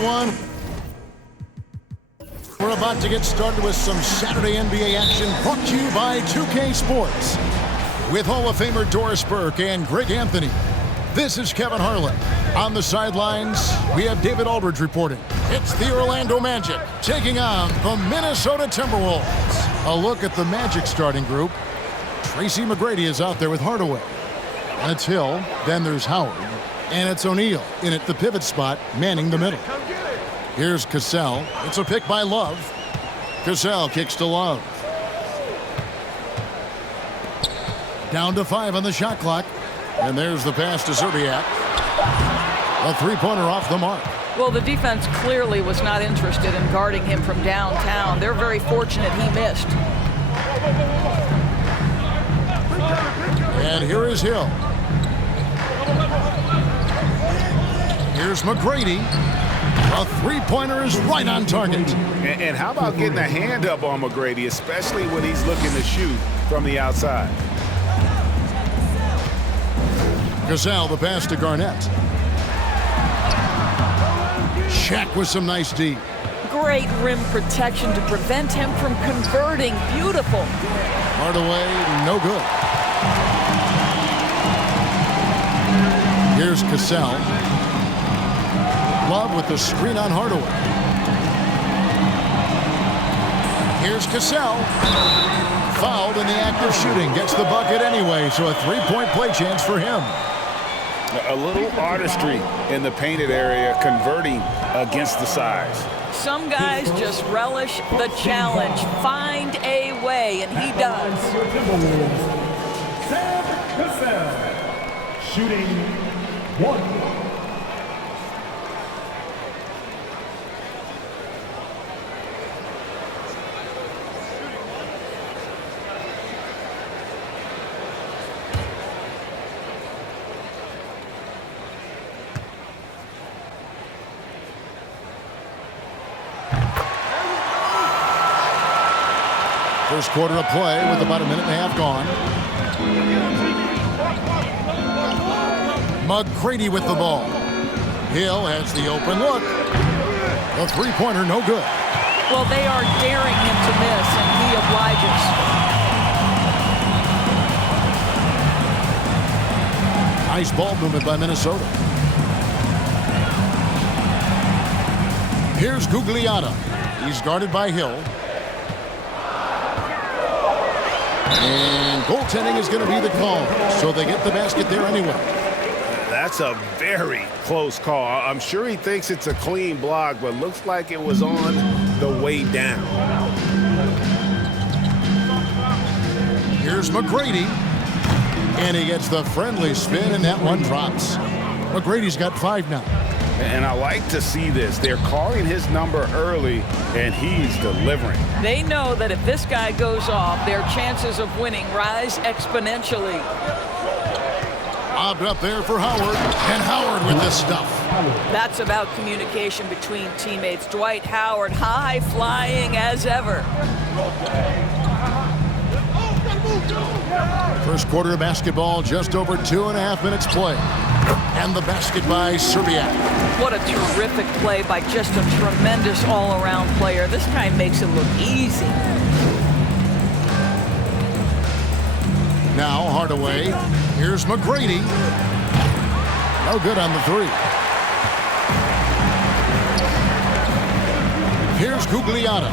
everyone. We're about to get started with some Saturday NBA action brought to you by 2K Sports. With Hall of Famer Doris Burke and Karl-Anthony, this is Kevin Harlan. On the sidelines, we have David Aldridge reporting. It's the Orlando Magic taking on the Minnesota Timberwolves. A look at the Magic starting group. Tracy McGrady is out there with Hardaway. That's Hill, then there's Howard, and it's O'Neal in at the pivot spot, manning the middle. Here's Cassell. It's a pick by Love. Cassell kicks to Love. Down to 5 on the shot clock. And there's the pass to Serbiak. A three-pointer off the mark. Well, the defense clearly was not interested in guarding him from downtown. They're very fortunate he missed. And here is Hill. Here's McGrady. A three-pointer is right on target. And how about getting a hand up on McGrady, especially when he's looking to shoot from the outside? Cassell, the pass to Garnett. Shaq with some nice D. Great rim protection to prevent him from converting. Beautiful. Hardaway, no good. Here's Cassell. Love with the screen on Hardaway. Here's Cassell. Fouled in the act of shooting. Gets the bucket anyway, so a three-point play chance for him. A little artistry in the painted area, converting against the size. Some guys just relish the challenge. Find a way, and he does. Sam Cassell, shooting 1. First quarter of play with about a minute and a half gone. McGrady with the ball. Hill has the open look. A three-pointer, no good. Well, they are daring him to miss, and he obliges. Nice ball movement by Minnesota. Here's Gugliotta. He's guarded by Hill. And goaltending is going to be the call, so they get the basket there anyway. That's a very close call. I'm sure he thinks it's a clean block, but looks like it was on the way down. Here's McGrady. And he gets the friendly spin, and that one drops. McGrady's got 5 now. And I like to see this. They're calling his number early, and he's delivering. They know that if this guy goes off, their chances of winning rise exponentially. Lobbed up there for Howard, and Howard with the stuff. That's about communication between teammates. Dwight Howard, high flying as ever. First quarter of basketball, just over 2.5 minutes play. And the basket by Serbiak. What a terrific play by just a tremendous all-around player. This guy makes it look easy. Now Hardaway. Here's McGrady. No good on the 3. Here's Gugliotta.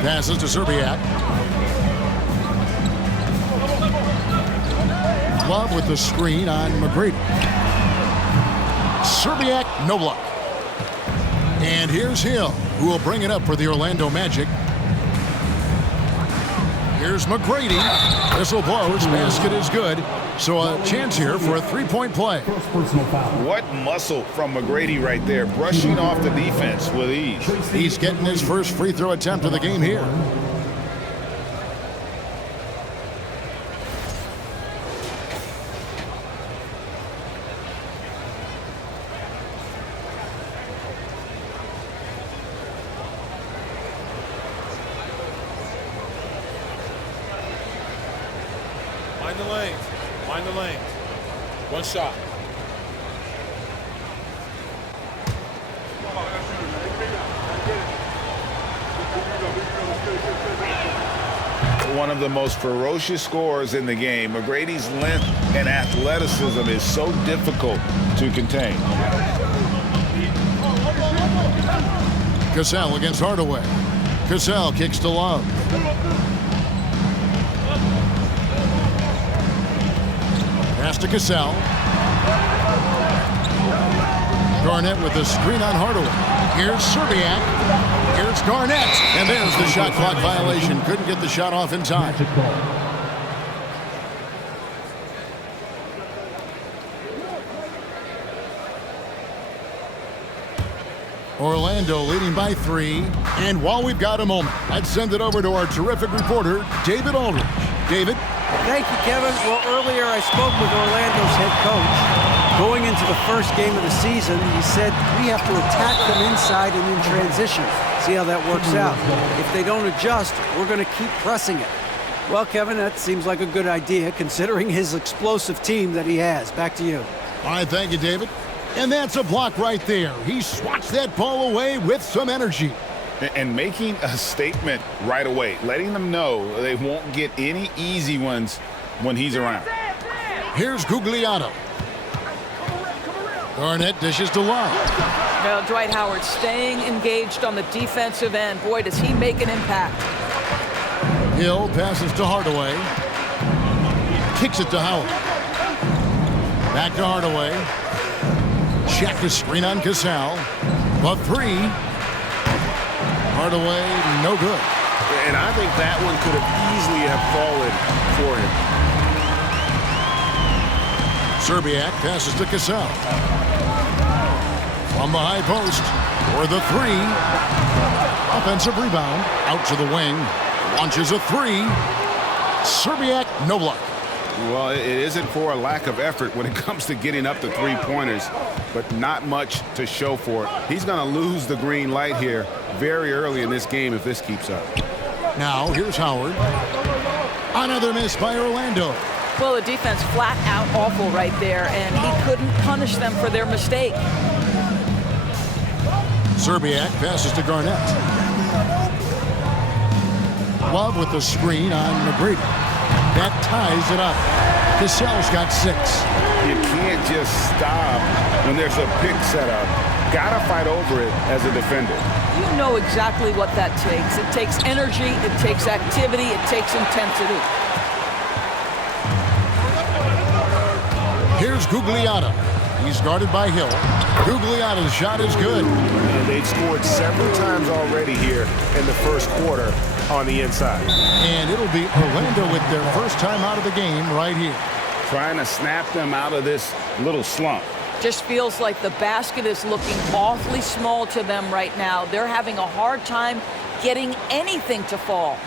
Passes to Serbiak. Love with the screen on McGrady. Serbiak, no luck. And here's Hill, who will bring it up for the Orlando Magic. Here's McGrady. Whistle blows. Basket is good. So a chance here for a three-point play. What muscle from McGrady right there, brushing off the defense with ease. He's getting his first free throw attempt of the game here. Mind the lanes. Mind the lanes. One shot. one of the most ferocious scorers in the game. McGrady's length and athleticism is so difficult to contain. Cassell against Hardaway. Cassell kicks to Love. Pass to Cassell. Garnett with the screen on Hardaway. Here's Serbiak. Here's Garnett. And there's the shot clock violation. Couldn't get the shot off in time. Orlando leading by 3. And while we've got a moment, let's send it over to our terrific reporter, David Aldridge. David? Thank you, Kevin. Well, earlier I spoke with Orlando's head coach. Going into the first game of the season, he said, we have to attack them inside and in transition. See how that works out. If they don't adjust, we're going to keep pressing it. Well, Kevin, that seems like a good idea, considering his explosive team that he has. Back to you. All right, thank you, David. And that's a block right there. He swats that ball away with some energy. And making a statement right away, letting them know they won't get any easy ones when he's around. Here's Gugliotta. Garnett dishes to Love. Now, Dwight Howard staying engaged on the defensive end. Boy, does he make an impact. Hill passes to Hardaway. Kicks it to Howard. Back to Hardaway. Check the screen on Cassell. A 3. Hardaway, no good. And I think that one could have easily have fallen for him. Serbiak passes to Cassell. From the high post for the 3. Offensive rebound. Out to the wing. Launches a 3. Serbiak, no block. Well, it isn't for a lack of effort when it comes to getting up the three-pointers, but not much to show for it. He's going to lose the green light here very early in this game if this keeps up. Now, here's Howard. Another miss by Orlando. Well, the defense flat out awful right there, and he couldn't punish them for their mistake. Serbiak passes to Garnett. Love with the screen on McGrady. That ties it up. Cassell's got 6. You can't just stop when there's a pick set up. Got to fight over it as a defender. You know exactly what that takes. It takes energy, it takes activity, it takes intensity. Here's Gugliotta. He's guarded by Hill. Gugliotta's shot is good. And they've scored several times already here in the first quarter on the inside. And it'll be Orlando with their first time out of the game right here. Trying to snap them out of this little slump. Just feels like the basket is looking awfully small to them right now. They're having a hard time getting anything to fall.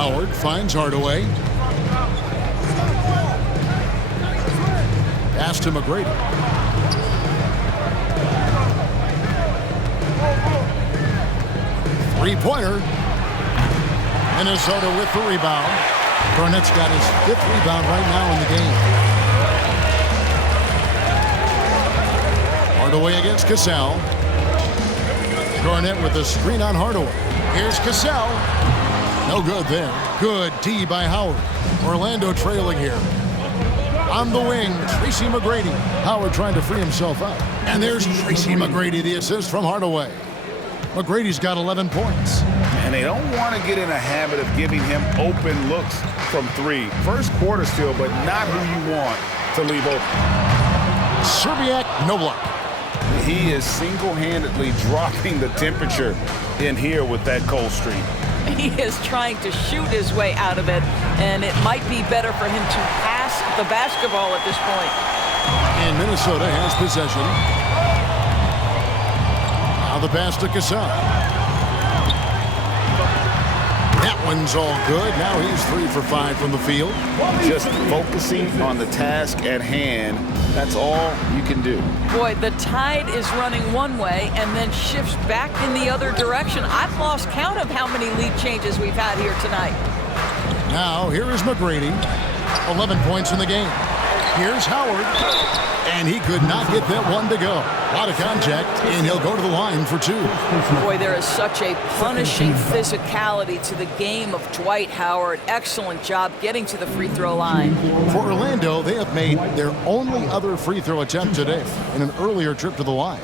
Howard finds Hardaway. Pass to McGrady. Three-pointer. Minnesota with the rebound. Garnett's got his 5th rebound right now in the game. Hardaway against Cassell. Garnett with a screen on Hardaway. Here's Cassell. No good there. Good D by Howard. Orlando trailing here. On the wing, Tracy McGrady. Howard trying to free himself up. And there's Tracy McGrady, the assist from Hardaway. McGrady's got 11 points. And they don't want to get in a habit of giving him open looks from 3. First quarter still, but not who you want to leave open. Serbiak, no block. He is single-handedly dropping the temperature in here with that cold streak. He is trying to shoot his way out of it, and it might be better for him to pass the basketball at this point. And Minnesota has possession. Now the pass to Cassell. That one's all good. Now he's 3 for 5 from the field. Just focusing on the task at hand. That's all you can do. Boy, the tide is running one way and then shifts back in the other direction. I've lost count of how many lead changes we've had here tonight. Now here is McGrady. 11 points in the game. Here's Howard. And he could not get that one to go. A lot of contact, and he'll go to the line for 2. Boy, there is such a punishing physicality to the game of Dwight Howard. Excellent job getting to the free throw line. For Orlando, they have made their only other free throw attempt today in an earlier trip to the line.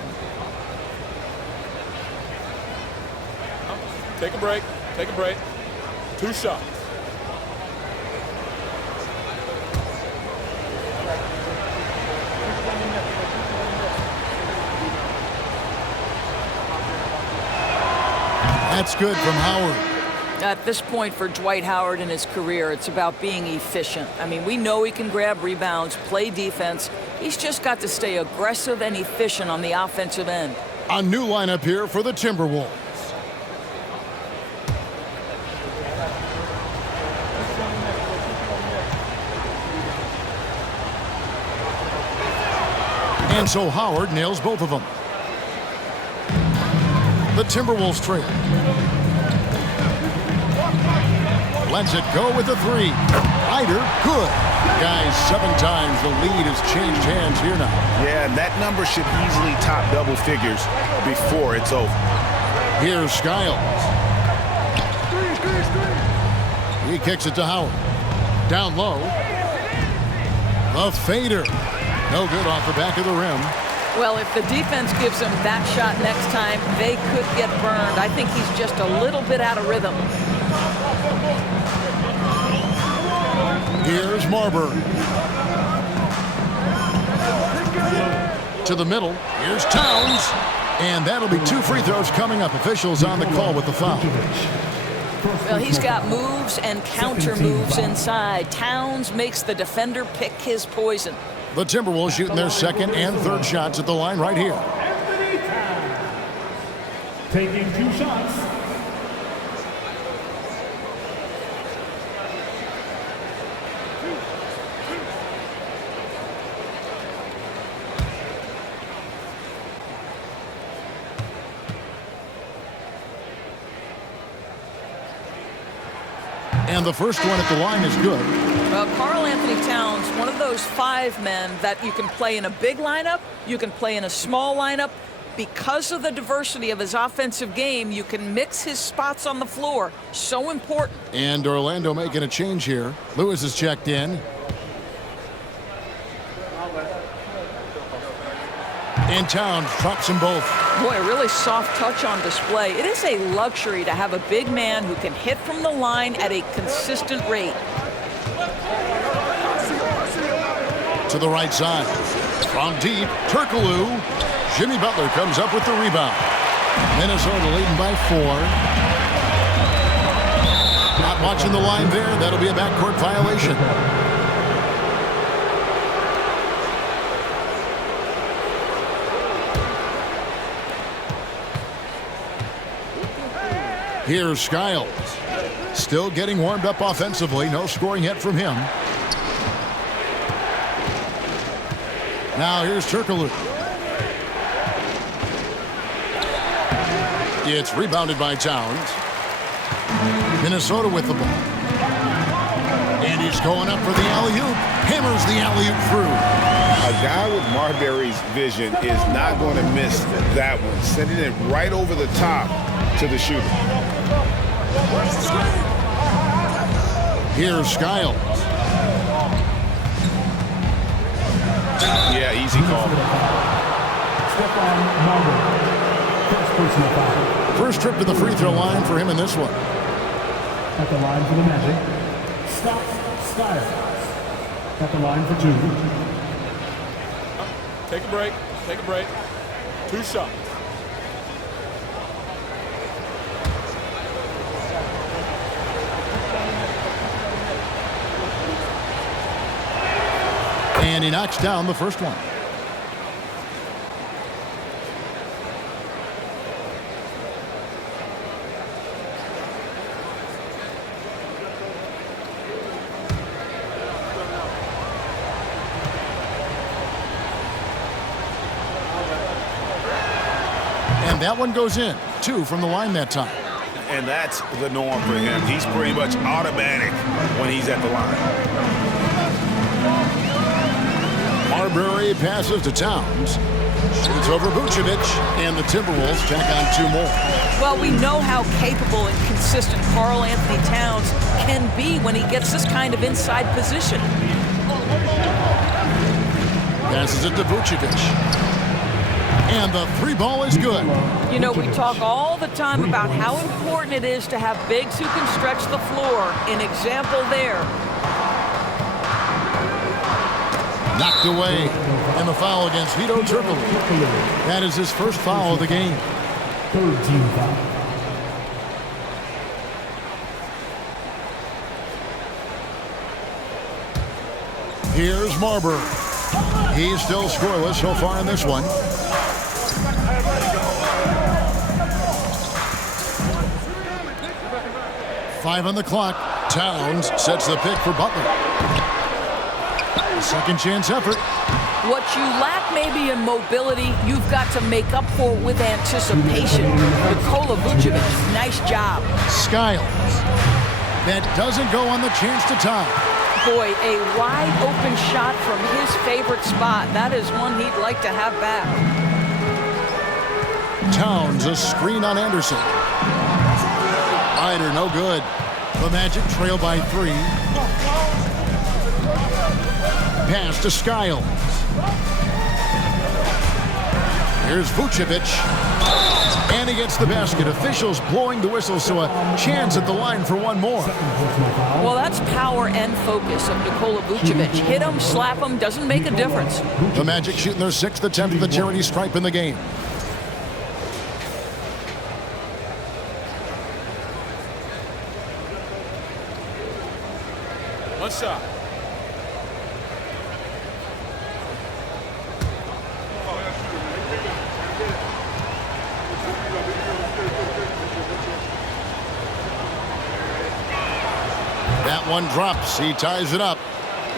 Take a break. Take a break. 2 shots. That's good from Howard. At this point for Dwight Howard in his career, it's about being efficient. I mean, we know he can grab rebounds, play defense. He's just got to stay aggressive and efficient on the offensive end. A new lineup here for the Timberwolves. And so Howard nails both of them. The Timberwolves trail. Lets it go with a 3. Ryder, good. Guys, 7 times the lead has changed hands here now. Yeah, that number should easily top double figures before it's over. Here's Skiles. He kicks it to Howard. Down low. The fader. No good off the back of the rim. Well, if the defense gives him that shot next time, they could get burned. I think he's just a little bit out of rhythm. Here's Marbury. To the middle. Here's Towns. And that'll be 2 free throws coming up. Officials on the call with the foul. Well, he's got moves and counter moves inside. Towns makes the defender pick his poison. The Timberwolves shooting their 2nd and 3rd shots at the line right here. Taking 2 shots. And the first one at the line is good. Well, Karl-Anthony Towns, one of those 5 men that you can play in a big lineup, you can play in a small lineup. Because of the diversity of his offensive game, you can mix his spots on the floor. So important. And Orlando making a change here. Lewis is checked in. And Towns drops them both. Boy, a really soft touch on display. It is a luxury to have a big man who can hit from the line at a consistent rate. To the right side. From deep, Turkoglu. Jimmy Butler comes up with the rebound. Minnesota leading by 4. Not watching the line there. That'll be a backcourt violation. Here's Skiles. Still getting warmed up offensively. No scoring yet from him. Now here's Turkoglu. It's rebounded by Towns. Minnesota with the ball. And he's going up for the alley-oop. Hammers the alley-oop through. A guy with Marbury's vision is not going to miss that one. Sending it right over the top to the shooter. Here's Skiles. Yeah, easy call. Stephon Marbury. First personal foul. First trip to the free throw line for him in this one. At the line for the Magic. Scott Skiles. At the line for 2. Take a break. Take a break. 2 shots. And he knocks down the first one. And that one goes in. 2 from the line that time. And that's the norm for him. He's pretty much automatic when he's at the line. Marbury passes to Towns. Shoots over Vucevic. And the Timberwolves tack on 2 more. Well, we know how capable and consistent Karl-Anthony Towns can be when he gets this kind of inside position. Passes it to Vucevic. And the 3 ball is good. You know, we talk all the time about how important it is to have bigs who can stretch the floor. An example there. Knocked away. And the foul against Hedo Turkoglu. That is his first foul of the game. Third team foul. Here's Marbury. He's still scoreless so far in this one. Five on the clock. Towns sets the pick for Butler. A second chance effort. What you lack maybe in mobility, you've got to make up for with anticipation. Nikola Vucevic, nice job. Skiles. That doesn't go on the chance to tie. Boy, a wide open shot from his favorite spot. That is one he'd like to have back. Towns, a screen on Anderson. Ryder, no good. The Magic trail by 3. Pass to Skiles. Here's Vucevic. And he gets the basket. Officials blowing the whistle, so a chance at the line for one more. Well, that's power and focus of Nikola Vucevic. Hit him, slap him, doesn't make a difference. The Magic shooting their 6th attempt at the charity stripe in the game. One shot. That one drops. He ties it up.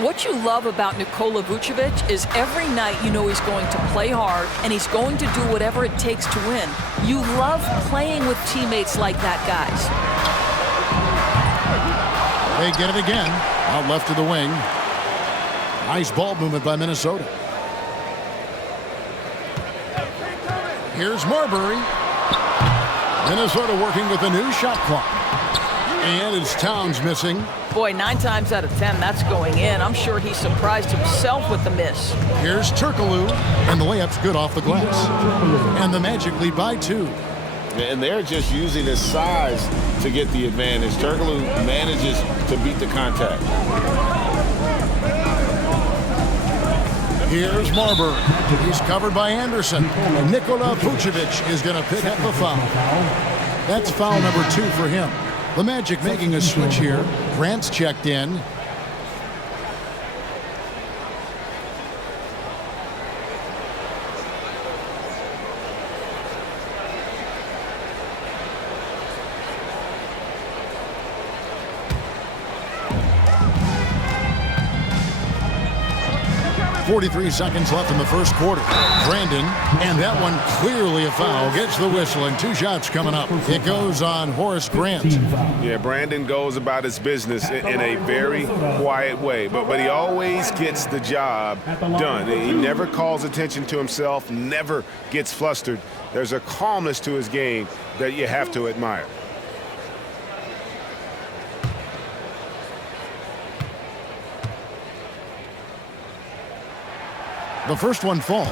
What you love about Nikola Vucevic is every night you know he's going to play hard and he's going to do whatever it takes to win. You love playing with teammates like that, guys. They get it again. Out left to the wing. Nice ball movement by Minnesota. Here's Marbury. Minnesota working with a new shot clock. And it's Towns missing. Boy, 9 times out of 10, that's going in. I'm sure he surprised himself with the miss. Here's Turkoglu. And the layup's good off the glass. And the Magic lead by 2. And they're just using his size to get the advantage. Turkoglu manages to beat the contact. Here's Marbury. He's covered by Anderson. And Nikola Vucevic is going to pick up the foul. That's foul number 2 for him. The Magic making a switch here. Grant's checked in. 43 seconds left in the first quarter. Brandon, and that one clearly a foul, gets the whistle, and 2 shots coming up. It goes on Horace Grant. Yeah, Brandon goes about his business in a very quiet way, but he always gets the job done. He never calls attention to himself, never gets flustered. There's a calmness to his game that you have to admire. The first one falls.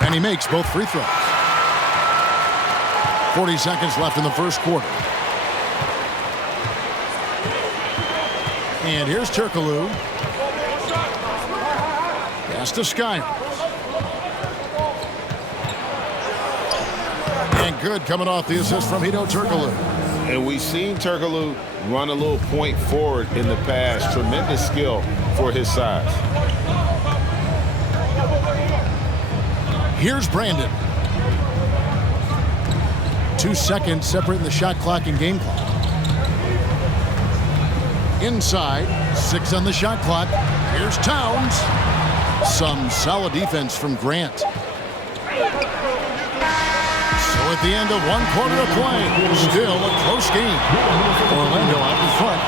And he makes both free throws. 40 seconds left in the first quarter. And here's Turkoglu. Pass to Skiles. And good coming off the assist from Hedo Turkoglu. And we've seen Turkoglu run a little point forward in the past. Tremendous skill for his size. Here's Brandon. 2 seconds separating the shot clock and game clock. Inside, 6 on the shot clock. Here's Towns. Some solid defense from Grant. So at the end of 1 quarter of play, still a close game. Orlando out in front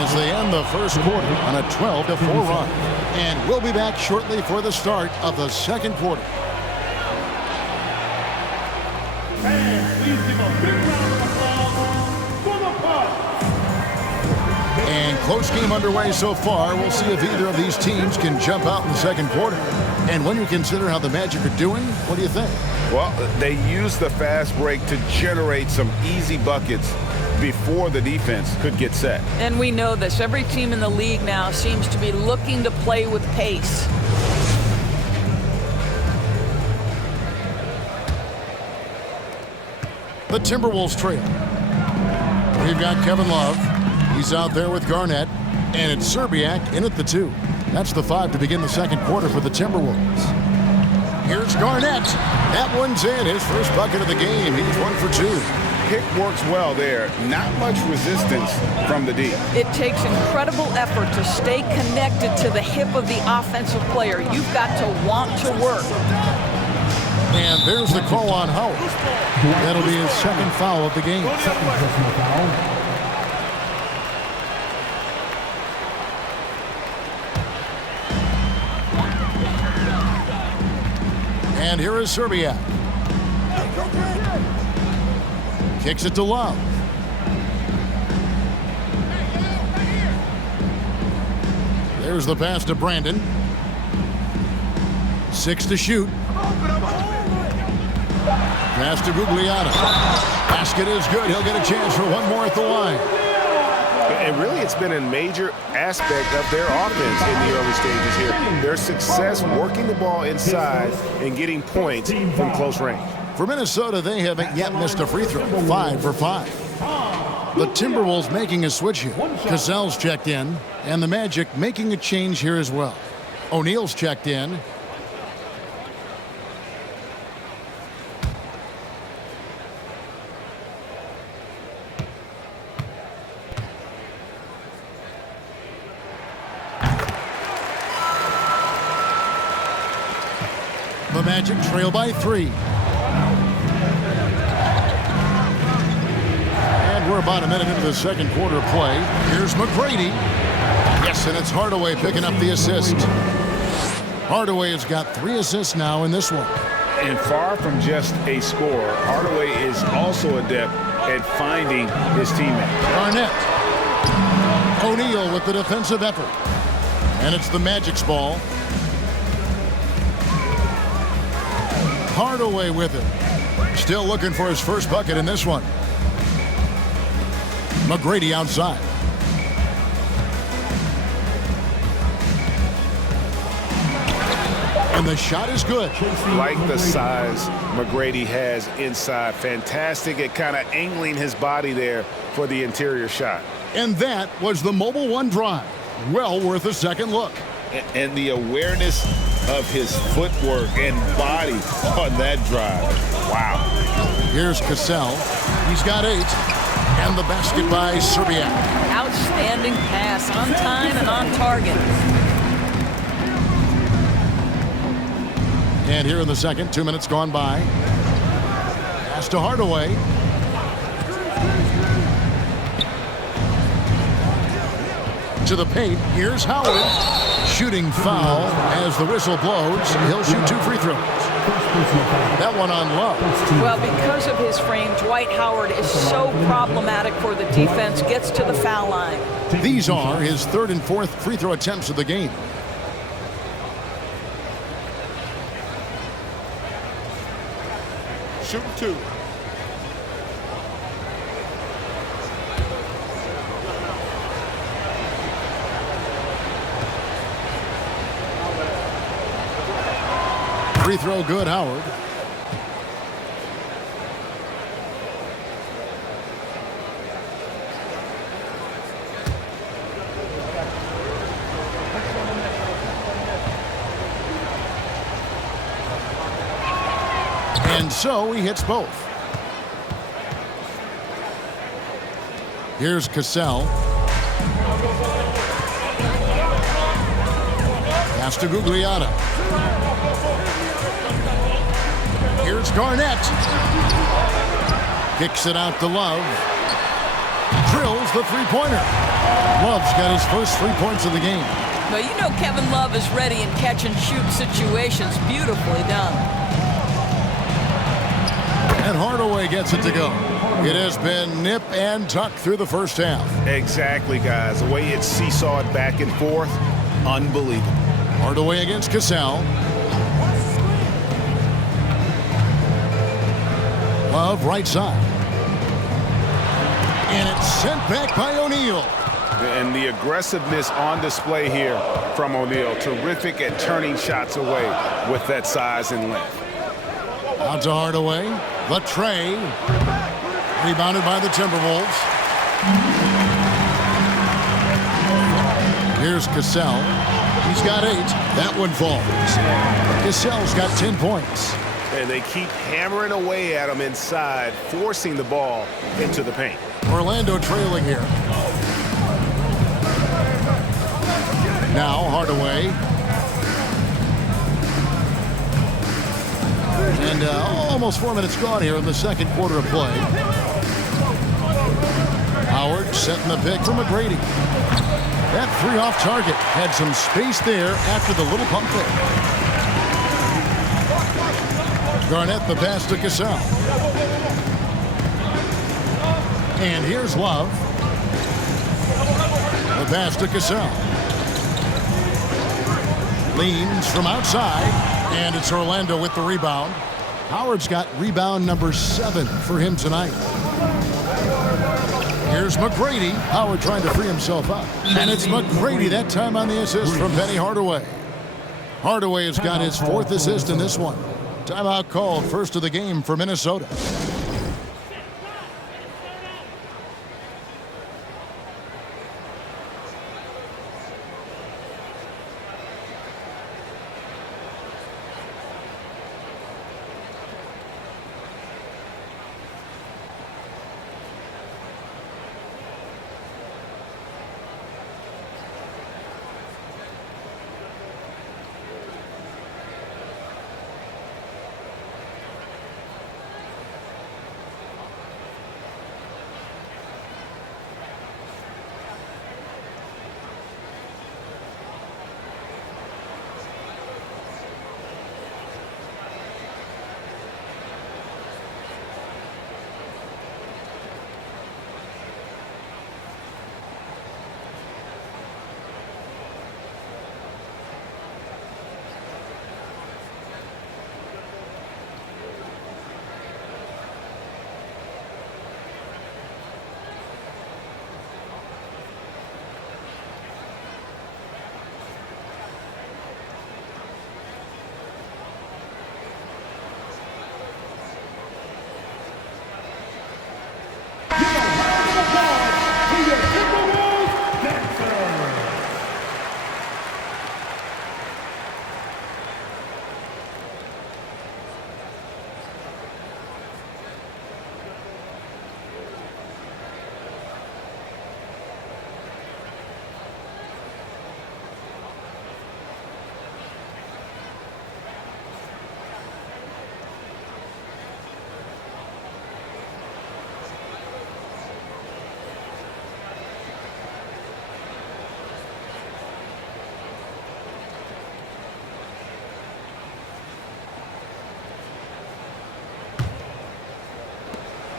as they end the first quarter on a 12-4 run. And we'll be back shortly for the start of the second quarter. And close game underway so far. We'll see if either of these teams can jump out in the second quarter. And when you consider how the Magic are doing, what do you think? Well, they use the fast break to generate some easy buckets before the defense could get set. And we know this. Every team in the league now seems to be looking to play with pace. The Timberwolves trail. We've got Kevin Love. He's out there with Garnett. And it's Serbiak in at the 2. That's the 5 to begin the second quarter for the Timberwolves. Here's Garnett. That one's in. His first bucket of the game. He's 1 for 2. Pick works well there. Not much resistance from the D. It takes incredible effort to stay connected to the hip of the offensive player. You've got to want to work. And there's the call on Howard. That'll be his second foul of the game. And here is Serbiak. Kicks it to Love. There's the pass to Brandon. 6 to shoot. Pass to Gugliotta. Basket is good. He'll get a chance for one more at the line. And really, it's been a major aspect of their offense in the early stages here. Their success working the ball inside and getting points from close range. For Minnesota, they haven't yet missed a free throw. 5 for 5. The Timberwolves making a switch here. Cassell's checked in, and the Magic making a change here as well. O'Neal's checked in. The Magic trail by 3. And we're about a minute into the second quarter of play. Here's McGrady. Yes, and it's Hardaway picking up the assist. Hardaway has got 3 assists now in this one. And far from just a scorer, Hardaway is also adept at finding his teammate. Garnett. O'Neal with the defensive effort. And it's the Magic's ball. Hardaway with it. Still looking for his first bucket in this one. McGrady outside. And the shot is good. Like the size McGrady has inside. Fantastic at kind of angling his body there for the interior shot. And that was the Mobile One drive. Well worth a second look. And the awareness of his footwork and body on that drive. Wow. Here's Cassell. He's got 8. And the basket by Serbiak. Outstanding pass, on time and on target. And here in the second, 2 minutes gone by. Pass to Hardaway. To the paint. Here's Howard. Shooting foul as the whistle blows. He'll shoot 2 free throws. That one on Love. Well, because of his frame, Dwight Howard is so problematic for the defense. Gets to the foul line. These are his 3rd and 4th free throw attempts of the game. Shooting 2. Free throw good, Howard. And so he hits both. Here's Cassell. Pass to Gugliotta. Here's Garnett. Kicks it out to Love. Drills the three-pointer. Love's got his first 3 points of the game. Well, you know Kevin Love is ready in catch-and-shoot situations. Beautifully done. And Hardaway gets it to go. It has been nip and tuck through the first half. Exactly, guys. The way it's seesawed back and forth, unbelievable. Hardaway against Cassell. Love right side. And it's sent back by O'Neal. And the aggressiveness on display here from O'Neal. Terrific at turning shots away with that size and length. Out to Hardaway. The tray. Rebounded by the Timberwolves. Here's Cassell. He's got 8. That one falls. Cassell's got 10 points. And they keep hammering away at him inside, forcing the ball into the paint. Orlando trailing here. Now Hardaway. And almost 4 minutes gone here in the second quarter of play. Howard setting the pick from McGrady. That 3 off target. Had some space there after the little pump fake. Garnett the pass to Cassell. And here's Love. The pass to Cassell. Leans from outside. And it's Orlando with the rebound. Howard's got rebound number 7 for him tonight. Here's McGrady. Howard trying to free himself up. And it's McGrady that time on the assist from Penny Hardaway. Hardaway has got his 4th assist in this one. Timeout called, first of the game for Minnesota.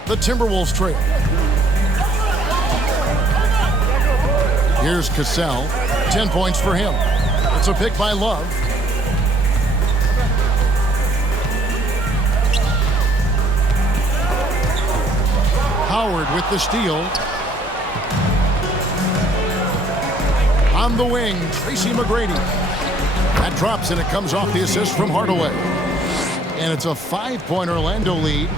The Timberwolves trail. Here's Cassell. 10 points for him. It's a pick by Love. Howard with the steal. On the wing, Tracy McGrady. That drops and it comes off the assist from Hardaway. And it's a 5-point Orlando lead.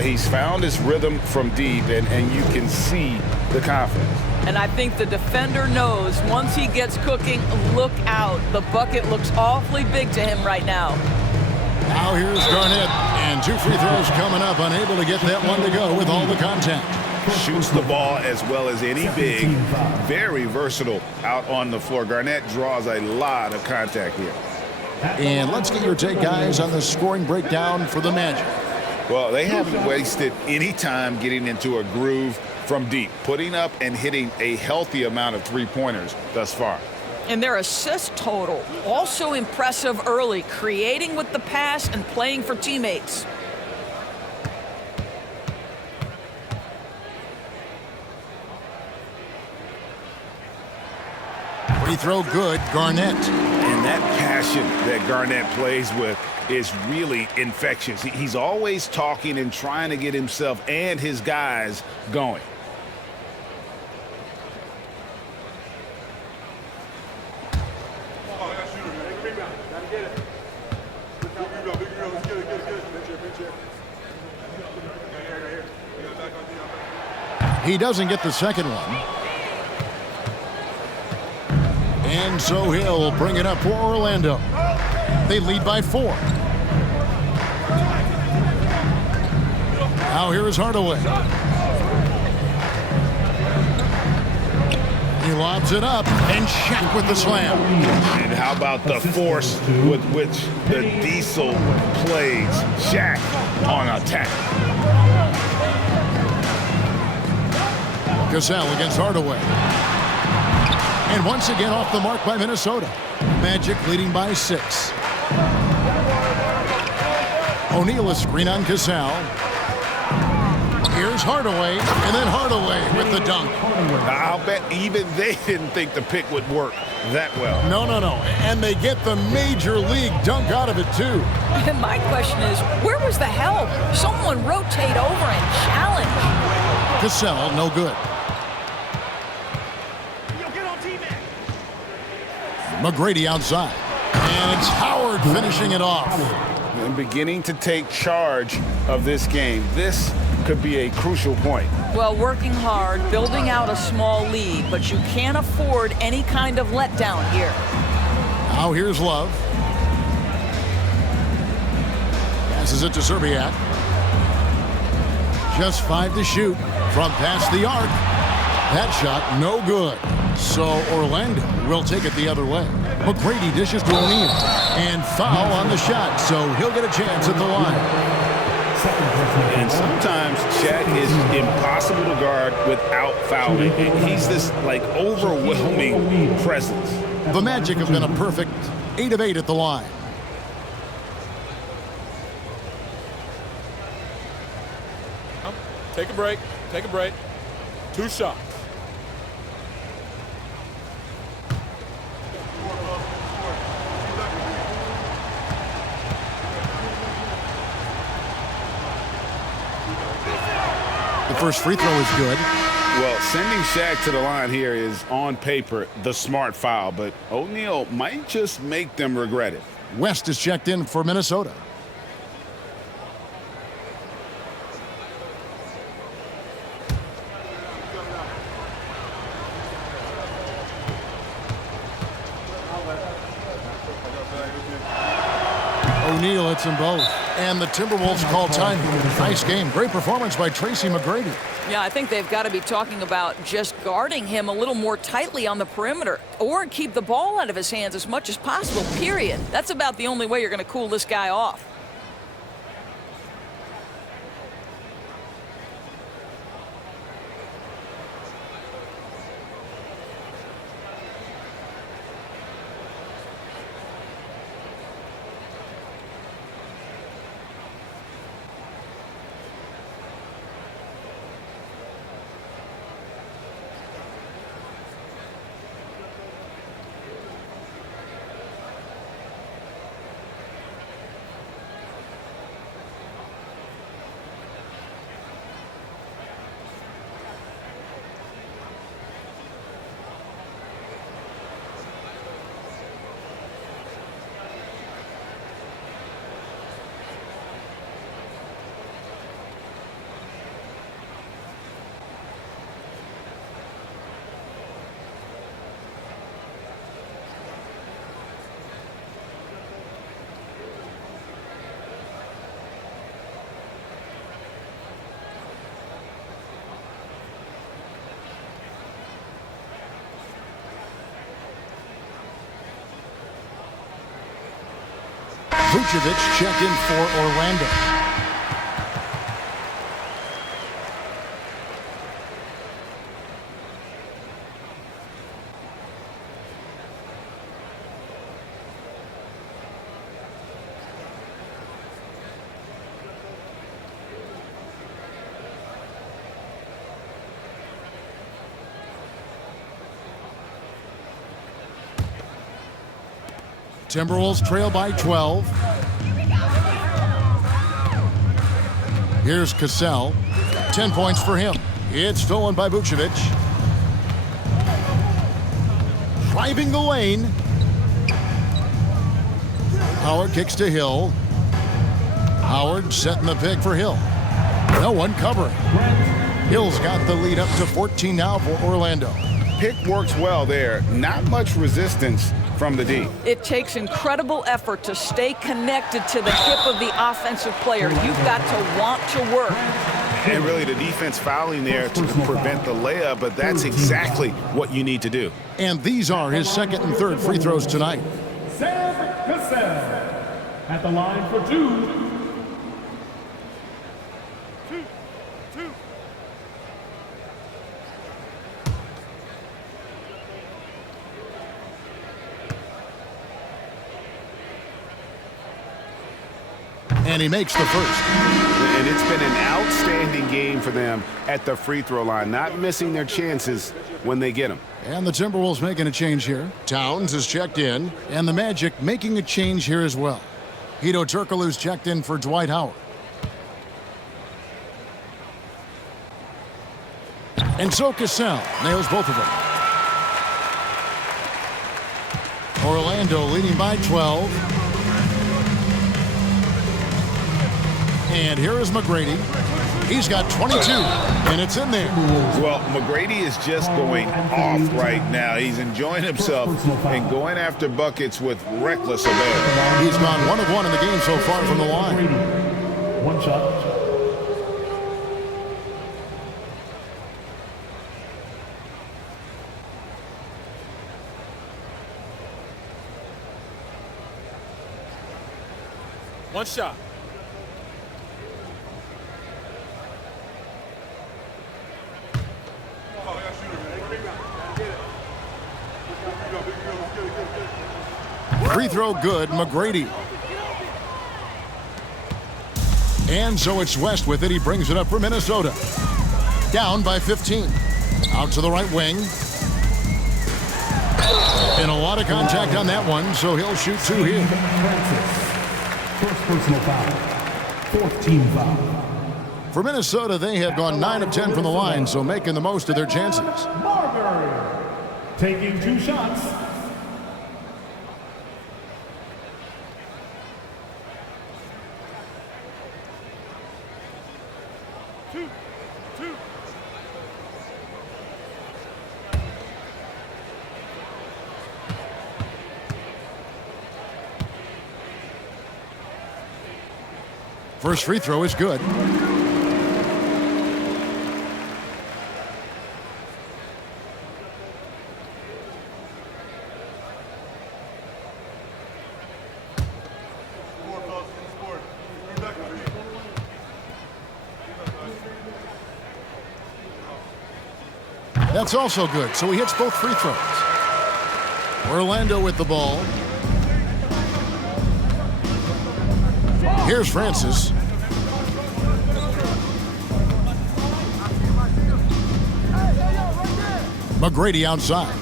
He's found his rhythm from deep, and you can see the confidence. And I think the defender knows once he gets cooking, look out. The bucket looks awfully big to him right now. Now here's Garnett, and 2 free throws coming up, unable to get that one to go with all the contact. Shoots the ball as well as any big, very versatile out on the floor. Garnett draws a lot of contact here. And let's get your take, guys, on the scoring breakdown for the Magic. Well, they haven't wasted any time getting into a groove from deep, putting up and hitting a healthy amount of three-pointers thus far. And their assist total, also impressive early, creating with the pass and playing for teammates. Free throw good, Garnett. And that passion that Garnett plays with is really infectious. He's always talking and trying to get himself and his guys going. He doesn't get the second one. And so he'll bring it up for Orlando. They lead by 4. Now here is Hardaway. He lobs it up, and Shaq with the slam. And how about the force with which the Diesel plays? Shaq on attack. Cassell against Hardaway. And once again off the mark by Minnesota. Magic leading by 6. O'Neal a screen on Cassell. Here's Hardaway, and then Hardaway with the dunk. I'll bet even they didn't think the pick would work that well. No. And they get the major league dunk out of it, too. And my question is, where was the help? Someone rotate over and challenge. Cassell, no good. McGrady outside. And it's Howard finishing it off. And beginning to take charge of this game. This could be a crucial point. Well, working hard, building out a small lead, but you can't afford any kind of letdown here. Now here's Love. Passes it to Serbiak. Just 5 to shoot from past the arc. That shot no good. So Orlando will take it the other way. McGrady dishes to O'Neal. And foul on the shot, so he'll get a chance at the line. And sometimes Shaq is impossible to guard without fouling. He's this, like, overwhelming presence. The Magic have been a perfect 8 of 8 at the line. Take a break. Take a break. 2 shots. The first free throw is good. Well, sending Shaq to the line here is, on paper, the smart foul, but O'Neal might just make them regret it. West is checked in for Minnesota. O'Neal hits them both. And the Timberwolves call time. Nice game. Great performance by Tracy McGrady. Yeah, I think they've got to be talking about just guarding him a little more tightly on the perimeter or keep the ball out of his hands as much as possible, period. That's about the only way you're going to cool this guy off. Vucevic checked in for Orlando. Timberwolves trail by 12. Here's Cassell. 10 points for him. It's stolen by Vucevic. Driving the lane. Howard kicks to Hill. Howard setting the pick for Hill. No one covering. Hill's got the lead up to 14 now for Orlando. Pick works well there. Not much resistance from the D. It takes incredible effort to stay connected to the hip of the offensive player. You've got to want to work. And really the defense fouling there to prevent the layup, but that's exactly what you need to do. And these are his second and third free throws tonight. Sam Cassell at the line for two. And he makes the first. And it's been an outstanding game for them at the free throw line, not missing their chances when they get them. And the Timberwolves making a change here. Towns is checked in. And the Magic making a change here as well. Hedo Turkoglu's checked in for Dwight Howard. And so Cassell nails both of them. Orlando leading by 12. And here is McGrady. He's got 22, and it's in there. Well, McGrady is just going off right now. He's enjoying himself and going after buckets with reckless abandon. He's gone 1 of 1 in the game so far from the line. One shot. One shot. Free throw good, McGrady. And so it's West with it. He brings it up for Minnesota. Down by 15. Out to the right wing. And a lot of contact on that one, so he'll shoot 2 here. First personal foul. 4th team foul. For Minnesota, they have gone 9 of 10 from the line, so making the most of their chances. Marbury taking 2 shots. First free throw is good. That's also good, so he hits both free throws. Orlando with the ball. Here's Francis. McGrady outside.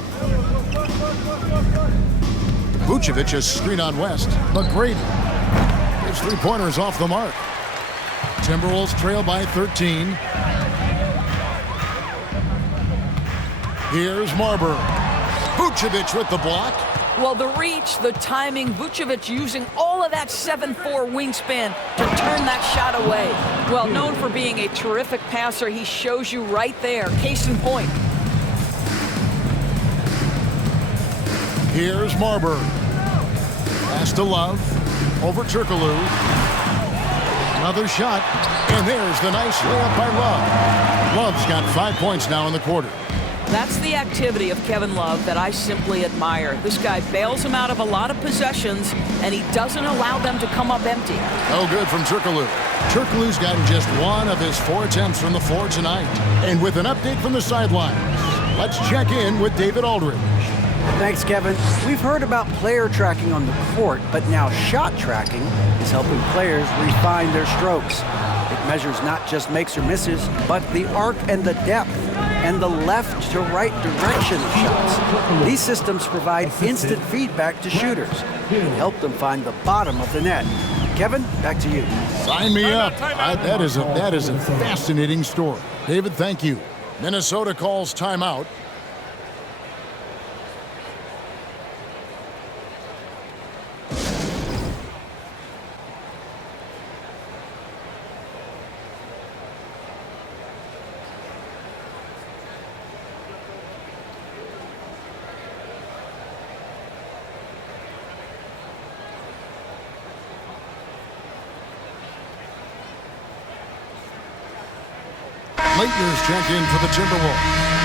Vucevic is screen on West. McGrady. His 3-pointers off the mark. Timberwolves trail by 13. Here's Marbury. Vucevic with the block. Well, the reach, the timing, Vucevic using all of that 7'4" wingspan to turn that shot away. Well, known for being a terrific passer, he shows you right there. Case in point. Here's Marbury. Pass to Love. Over Turkoglu. Another shot. And there's the nice layup by Love. Love's got 5 points now in the quarter. That's the activity of Kevin Love that I simply admire. This guy bails him out of a lot of possessions, and he doesn't allow them to come up empty. Oh, good from Turkoglu. Turkoglu's gotten just 1 of his 4 attempts from the floor tonight. And with an update from the sidelines, let's check in with David Aldridge. Thanks, Kevin. We've heard about player tracking on the court, but now shot tracking is helping players refine their strokes. It measures not just makes or misses, but the arc and the depth and the left to right direction of shots. These systems provide instant feedback to shooters and help them find the bottom of the net. Kevin, back to you. Sign me up. That is a fascinating story. David, thank you. Minnesota calls timeout. Leitner's check in for the Timberwolves.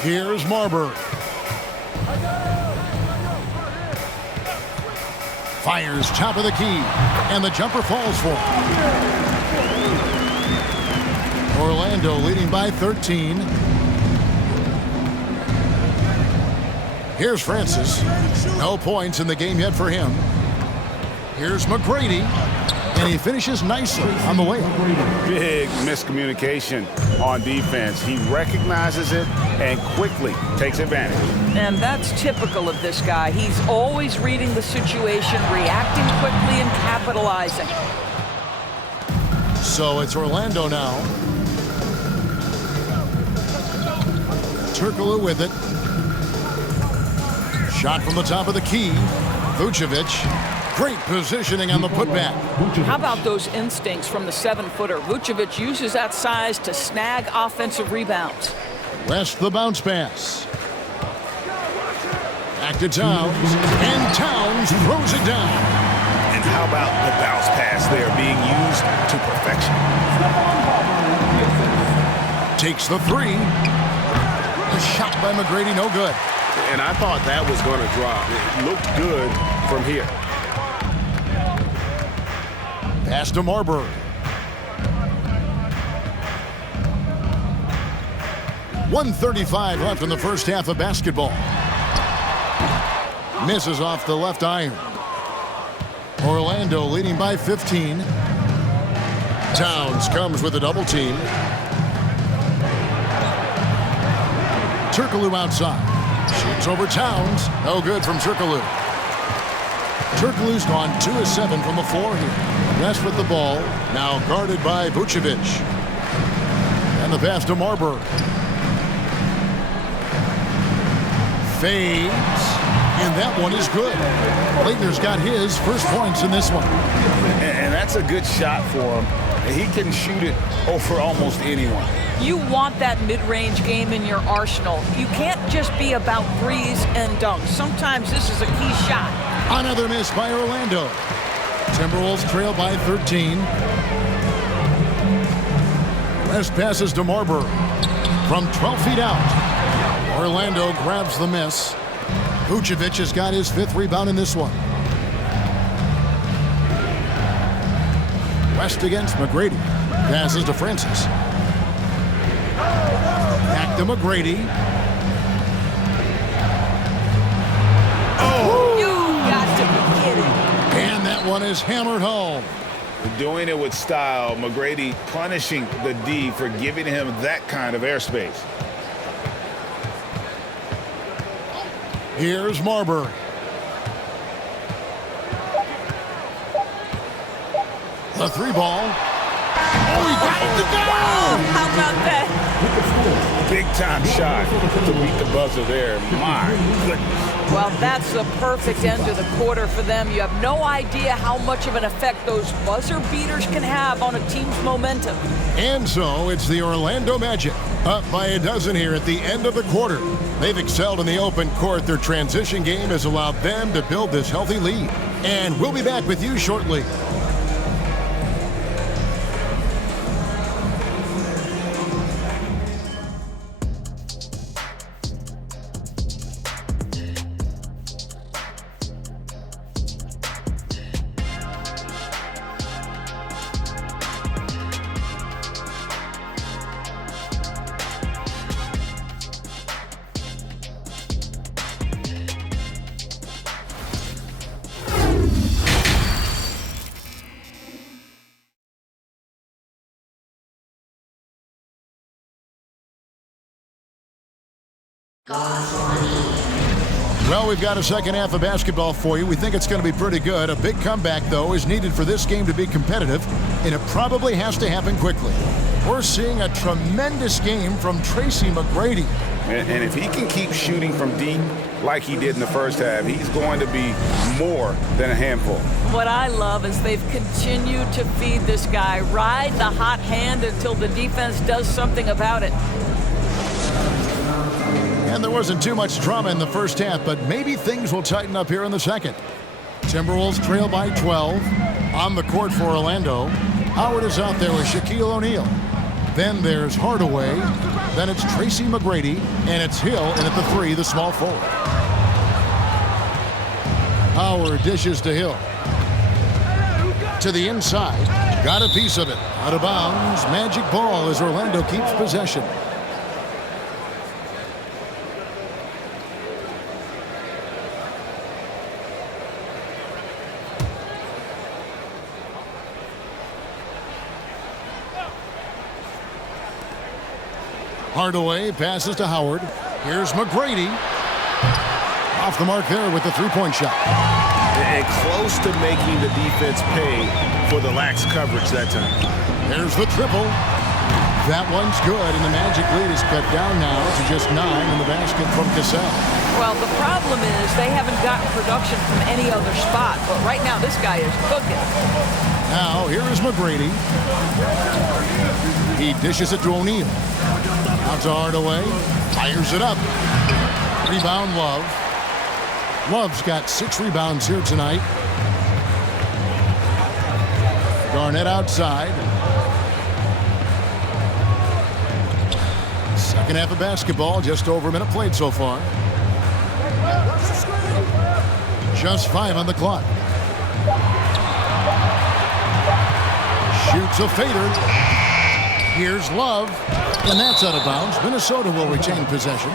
Here's Marbury. Fires top of the key, and the jumper falls for him. Orlando leading by 13. Here's Francis. No points in the game yet for him. Here's McGrady, and he finishes nicely on the layup. Big miscommunication on defense. He recognizes it and quickly takes advantage. And that's typical of this guy. He's always reading the situation, reacting quickly, and capitalizing. So it's Orlando now. Turkoglu with it. Shot from the top of the key. Vucevic. Great positioning on the putback. How about those instincts from the 7-footer? Vucevic uses that size to snag offensive rebounds. West the bounce pass. Back to Towns. And Towns throws it down. And how about the bounce pass there being used to perfection? Takes the 3. The shot by McGrady, no good. And I thought that was going to drop. It looked good from here. Pass to Marbury. .135 left in the first half of basketball. Misses off the left iron. Orlando leading by 15. Towns comes with a double team. Turkoglu outside. Shoots over Towns. No good from Turkoglu. Turkoglu's gone 2 of 7 from the floor here. West with the ball. Now guarded by Vucevic. And the pass to Marbury. Fades. And that one is good. Leitner's got his first points in this one. And that's a good shot for him. He can shoot it over almost anyone. You want that mid-range game in your arsenal. You can't just be about threes and dunks. Sometimes this is a key shot. Another miss by Orlando. Timberwolves trail by 13. West passes to Marbury. From 12 feet out. Orlando grabs the miss. Vucevic has got his 5th rebound in this one. West against McGrady. Passes to Francis. Back to McGrady. Oh! You got to be kidding. And that one is hammered home. Doing it with style. McGrady punishing the D for giving him that kind of airspace. Here's Marbury. The three ball. Oh, he got it to go! How about that? Big time shot to beat the buzzer there. My goodness. Well, that's the perfect end to the quarter for them. You have no idea how much of an effect those buzzer beaters can have on a team's momentum. And so it's the Orlando Magic, up by a dozen here at the end of the quarter. They've excelled in the open court. Their transition game has allowed them to build this healthy lead. And we'll be back with you shortly. Well, we've got a second half of basketball for you. We think it's going to be pretty good. A big comeback, though, is needed for this game to be competitive, and it probably has to happen quickly. We're seeing a tremendous game from Tracy McGrady. And if he can keep shooting from deep like he did in the first half, he's going to be more than a handful. What I love is they've continued to feed this guy, ride the hot hand until the defense does something about it. And there wasn't too much drama in the first half, but maybe things will tighten up here in the second. Timberwolves trail by 12. On the court for Orlando, Howard is out there with Shaquille O'Neal. Then there's Hardaway. Then it's Tracy McGrady. And it's Hill, and at the three, the small forward. Howard dishes to Hill. To the inside. Got a piece of it. Out of bounds. Magic ball as Orlando keeps possession. Hardaway passes to Howard. Here's McGrady. Off the mark there with the three-point shot. And close to making the defense pay for the lax coverage that time. There's the triple. That one's good, and the Magic lead is cut down now to just 9 in the basket from Cassell. Well, the problem is they haven't gotten production from any other spot, but right now this guy is cooking. Now, here is McGrady. He dishes it to O'Neal. Out to Hardaway. Fires it up. Rebound, Love. Love's got 6 rebounds here tonight. Garnett outside. Second half of basketball, just over a minute played so far. Just 5 on the clock. Shoots a fader. Here's Love, and that's out of bounds. Minnesota will retain possession.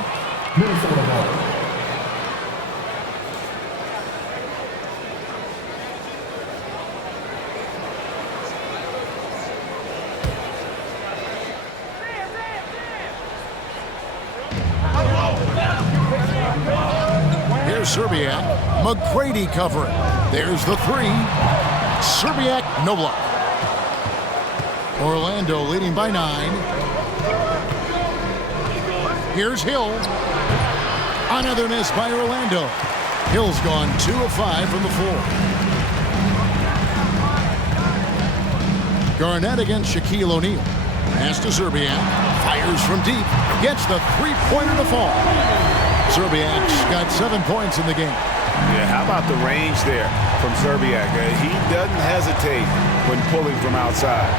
Here's Serbiak. McGrady covering. There's the three. Serbiak, no block. Orlando leading by 9. Here's Hill. Another miss by Orlando. Hill's gone 2 of 5 from the floor. Garnett against Shaquille O'Neal. Pass to Serbiak. Fires from deep. Gets the three-pointer to fall. Serbiak's got 7 points in the game. Yeah, how about the range there from Serbiak? He doesn't hesitate when pulling from outside.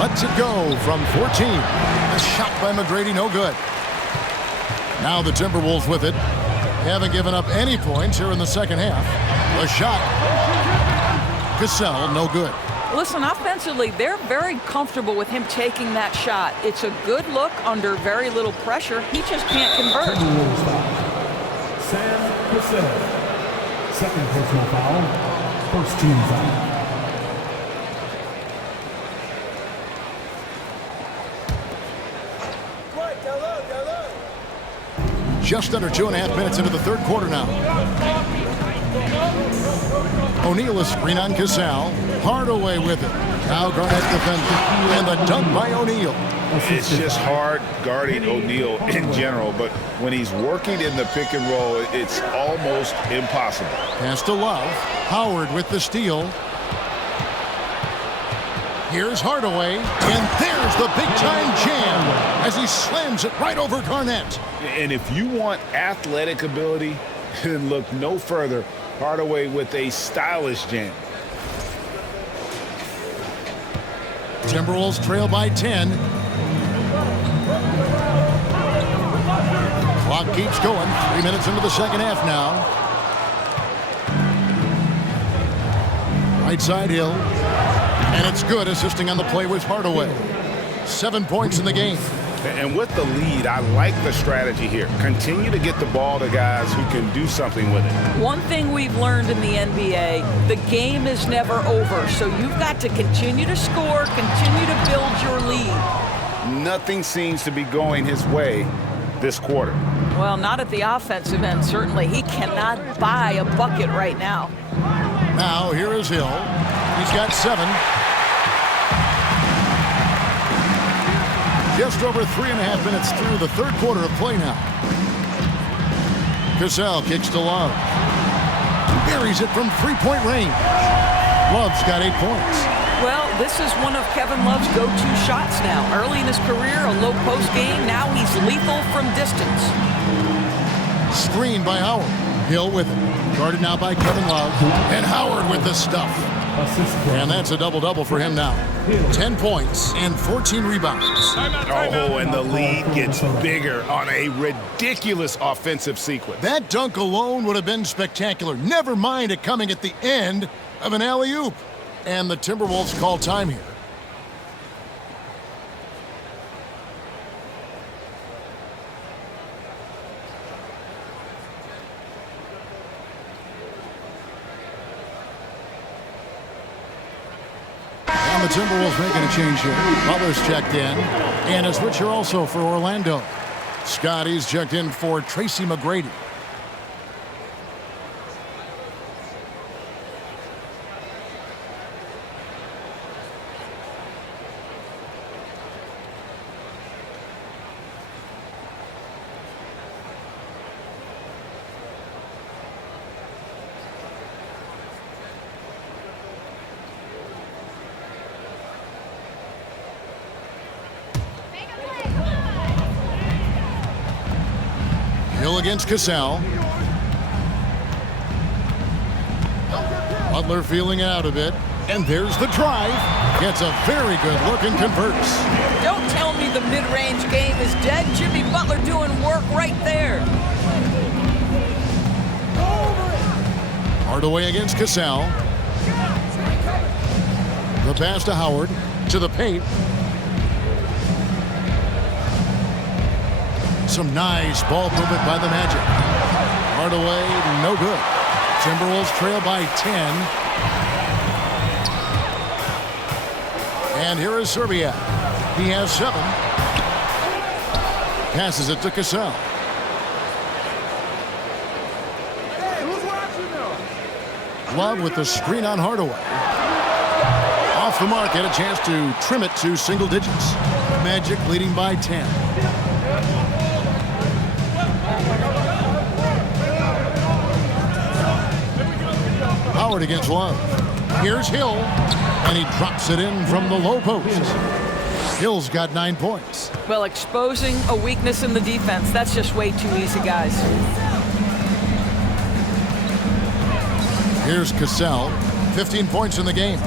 Lets it go from 14. A shot by McGrady, no good. Now the Timberwolves with it. They haven't given up any points here in the second half. A shot. Cassell, no good. Listen, offensively, they're very comfortable with him taking that shot. It's a good look under very little pressure. He just can't convert. Sam Cassell. Second personal foul. First team foul. Just under 2.5 minutes into the third quarter now. O'Neal is screen on Cassell. Hardaway with it. Now Garnett defending. And the dunk by O'Neal. It's just hard guarding O'Neal in general, but when he's working in the pick and roll, it's almost impossible. Pass to Love. Howard with the steal. Here's Hardaway, and there's the big-time jam as he slams it right over Garnett. And if you want athletic ability, then look no further. Hardaway with a stylish jam. Timberwolves trail by 10. Clock keeps going. 3 minutes into the second half now. Right side Hill. And it's good, assisting on the play with Hardaway. 7 points in the game. And with the lead, I like the strategy here. Continue to get the ball to guys who can do something with it. One thing we've learned in the NBA, the game is never over. So you've got to continue to score, continue to build your lead. Nothing seems to be going his way this quarter. Well, not at the offensive end, certainly. He cannot buy a bucket right now. Now, here is Hill. He's got 7. Just over 3.5 minutes through the third quarter of play now. Cassell kicks to Love. Buries it from three-point range. Love's got 8 points. Well, this is one of Kevin Love's go-to shots now. Early in his career, a low post game. Now he's lethal from distance. Screen by Howard. Hill with it. Guarded now by Kevin Love. And Howard with the stuff. And that's a double-double for him now. 10 points and 14 rebounds. Oh, and the lead gets bigger on a ridiculous offensive sequence. That dunk alone would have been spectacular. Never mind it coming at the end of an alley-oop. And the Timberwolves call time here. And the Timberwolves making a change here. Butler's checked in. And a switcher also for Orlando. Scotty's checked in for Tracy McGrady. Hill against Cassell. Butler feeling out a bit. And there's the drive. Gets a very good look and converts. Don't tell me the mid-range game is dead. Jimmy Butler doing work right there. Hardaway against Cassell. The pass to Howard. To the paint. Some nice ball movement by the Magic. Hardaway, no good. Timberwolves trail by 10. And here is Serbia. He has 7. Passes it to Cassell. Love with the screen on Hardaway. Off the mark, had a chance to trim it to single digits. Magic leading by 10. Howard against Love. Here's Hill, and he drops it in from the low post. Hill's got 9 points. Well, exposing a weakness in the defense, that's just way too easy, guys. Here's Cassell, 15 points in the game.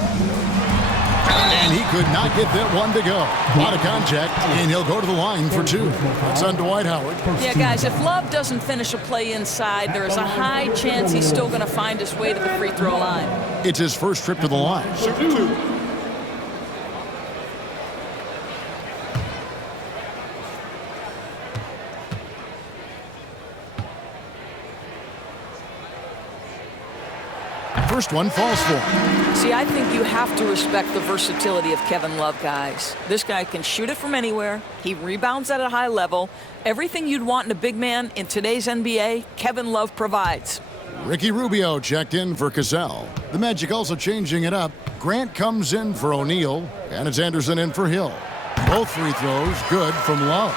And he could not get that one to go. Out of contact, and he'll go to the line for 2. It's on Dwight Howard. Yeah, guys, if Love doesn't finish a play inside, there is a high chance he's still going to find his way to the free throw line. It's his first trip to the line. First one falls for him. See, I think you have to respect the versatility of Kevin Love, guys. This guy can shoot it from anywhere. He rebounds at a high level. Everything you'd want in a big man in today's NBA, Kevin Love provides. Ricky Rubio checked in for Cassell. The Magic also changing it up. Grant comes in for O'Neal, and it's Anderson in for Hill. Both free throws good from Love.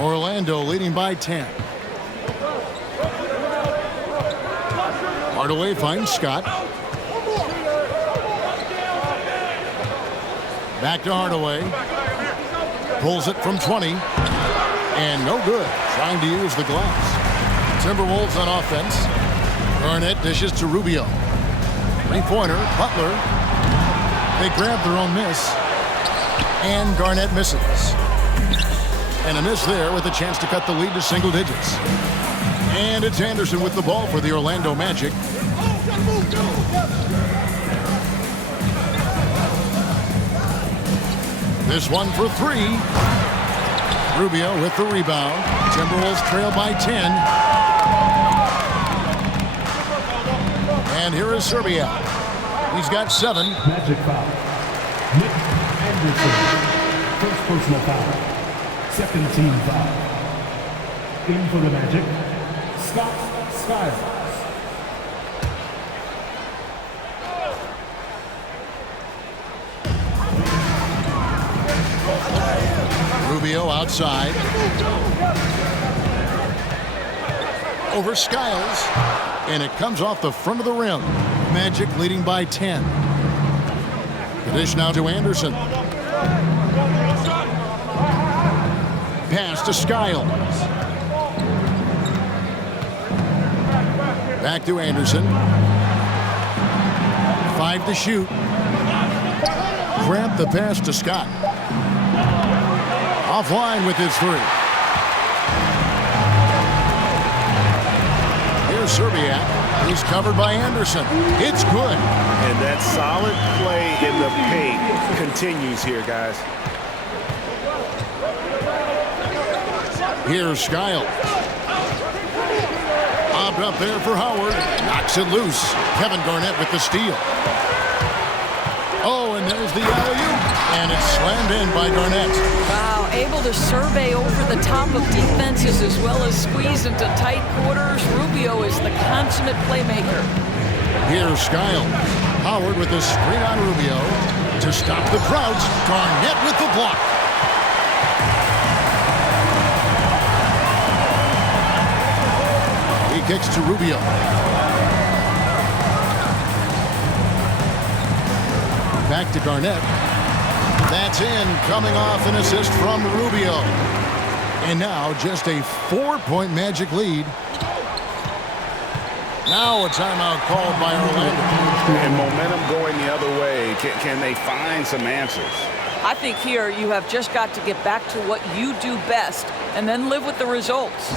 Orlando leading by 10. Hardaway finds Scott. Back to Hardaway. Pulls it from 20. And no good. Trying to use the glass. Timberwolves on offense. Garnett dishes to Rubio. Three-pointer. Butler. They grab their own miss. And Garnett misses. And a miss there with a chance to cut the lead to single digits. And it's Anderson with the ball for the Orlando Magic. This one for three. Rubio with the rebound. Timberwolves trail by 10. And here is Serbia. He's got 7. Magic foul. Nick Anderson. First personal foul. Second team foul. In for the Magic, Scott Skiles. Rubio outside. Over Skiles. And it comes off the front of the rim. Magic leading by 10. The dish now to Anderson. Pass to Skiles. Back to Anderson. 5 to shoot. Grant the pass to Scott. Offline with his 3. Here's Serbiak. He's covered by Anderson. It's good. And that solid play in the paint continues here, guys. Here's Skiles. Bobbed up there for Howard. Knocks it loose. Kevin Garnett with the steal. Oh, and there's the alley-oop. And it's slammed in by Garnett. Wow, able to survey over the top of defenses as well as squeeze into tight quarters. Rubio is the consummate playmaker. Here's Skiles. Howard with the screen on Rubio. To stop the crouch, Garnett with the block. He kicks to Rubio. Back to Garnett. That's in, coming off an assist from Rubio. And now just a 4-point Magic lead. Now a timeout called by Orlando. And momentum going the other way. Can they find some answers? I think here you have just got to get back to what you do best and then live with the results.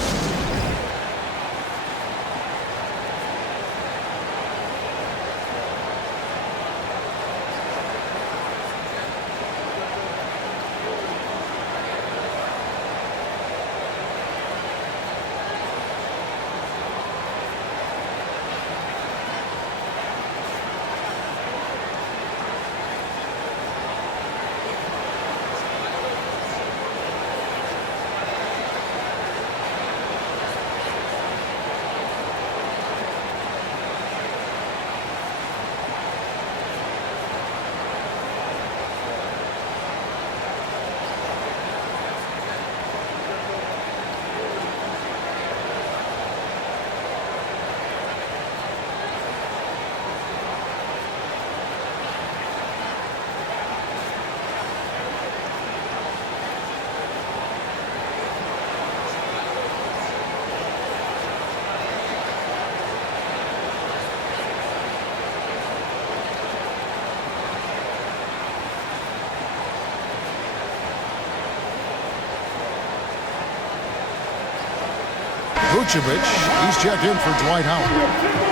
Vucevic, he's checked in for Dwight Howard.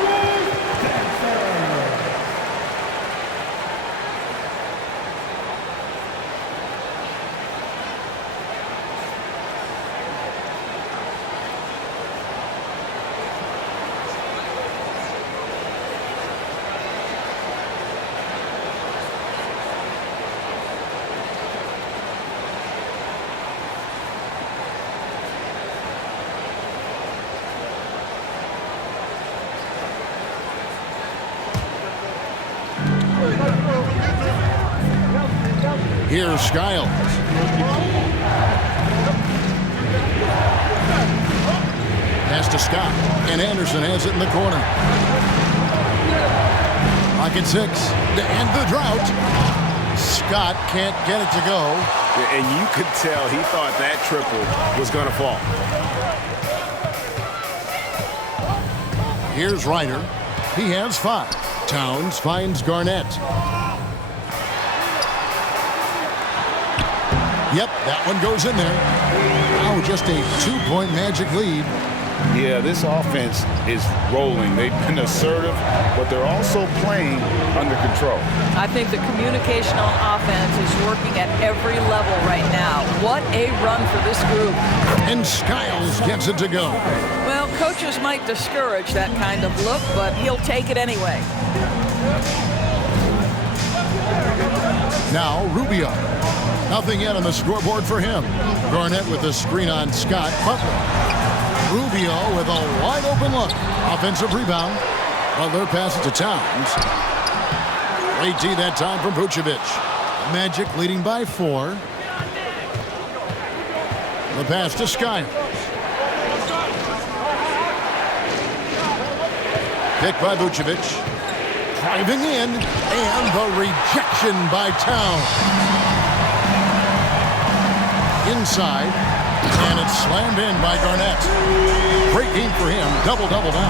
Here's Skiles. Pass to Scott, and Anderson has it in the corner. Pocket 6 to end the drought. Scott can't get it to go. And you could tell he thought that triple was going to fall. Here's Ryder. He has 5. Towns finds Garnett. Yep, that one goes in there. Now just a 2-point Magic lead. Yeah, this offense is rolling. They've been assertive, but they're also playing under control. I think the communication on offense is working at every level right now. What a run for this group. And Skiles gets it to go. Well, coaches might discourage that kind of look, but he'll take it anyway. Now Rubio. Nothing yet on the scoreboard for him. Garnett with the screen on Scott. Butler. Rubio with a wide-open look. Offensive rebound. Butler passes to Towns. Great D that time from Vucevic. Magic leading by 4. The pass to Skiles. Picked by Vucevic. Driving in. And the rejection by Towns. Inside. And it's slammed in by Garnett. Great game for him. Double-double now.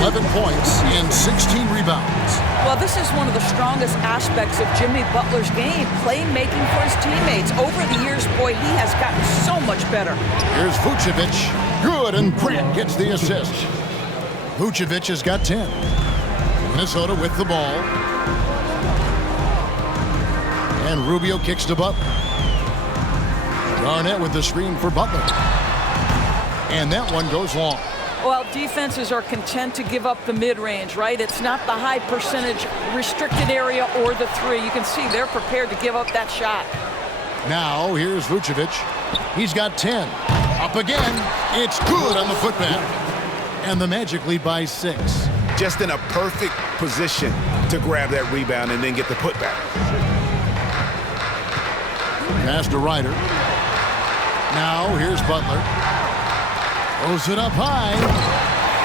11 points and 16 rebounds. Well, this is one of the strongest aspects of Jimmy Butler's game, playmaking for his teammates. Over the years, boy, he has gotten so much better. Here's Vucevic. Good, and Grant gets the assist. Vucevic has got 10. Minnesota with the ball. And Rubio kicks to Butler. Garnett with the screen for Butler. And that one goes long. Well, defenses are content to give up the mid-range, right? It's not the high percentage restricted area or the 3. You can see they're prepared to give up that shot. Now, here's Vucevic. He's got 10. Up again. It's good on the putback. And the Magic lead by 6. Just in a perfect position to grab that rebound and then get the putback. Pass to Ryder. Now, here's Butler. Throws it up high.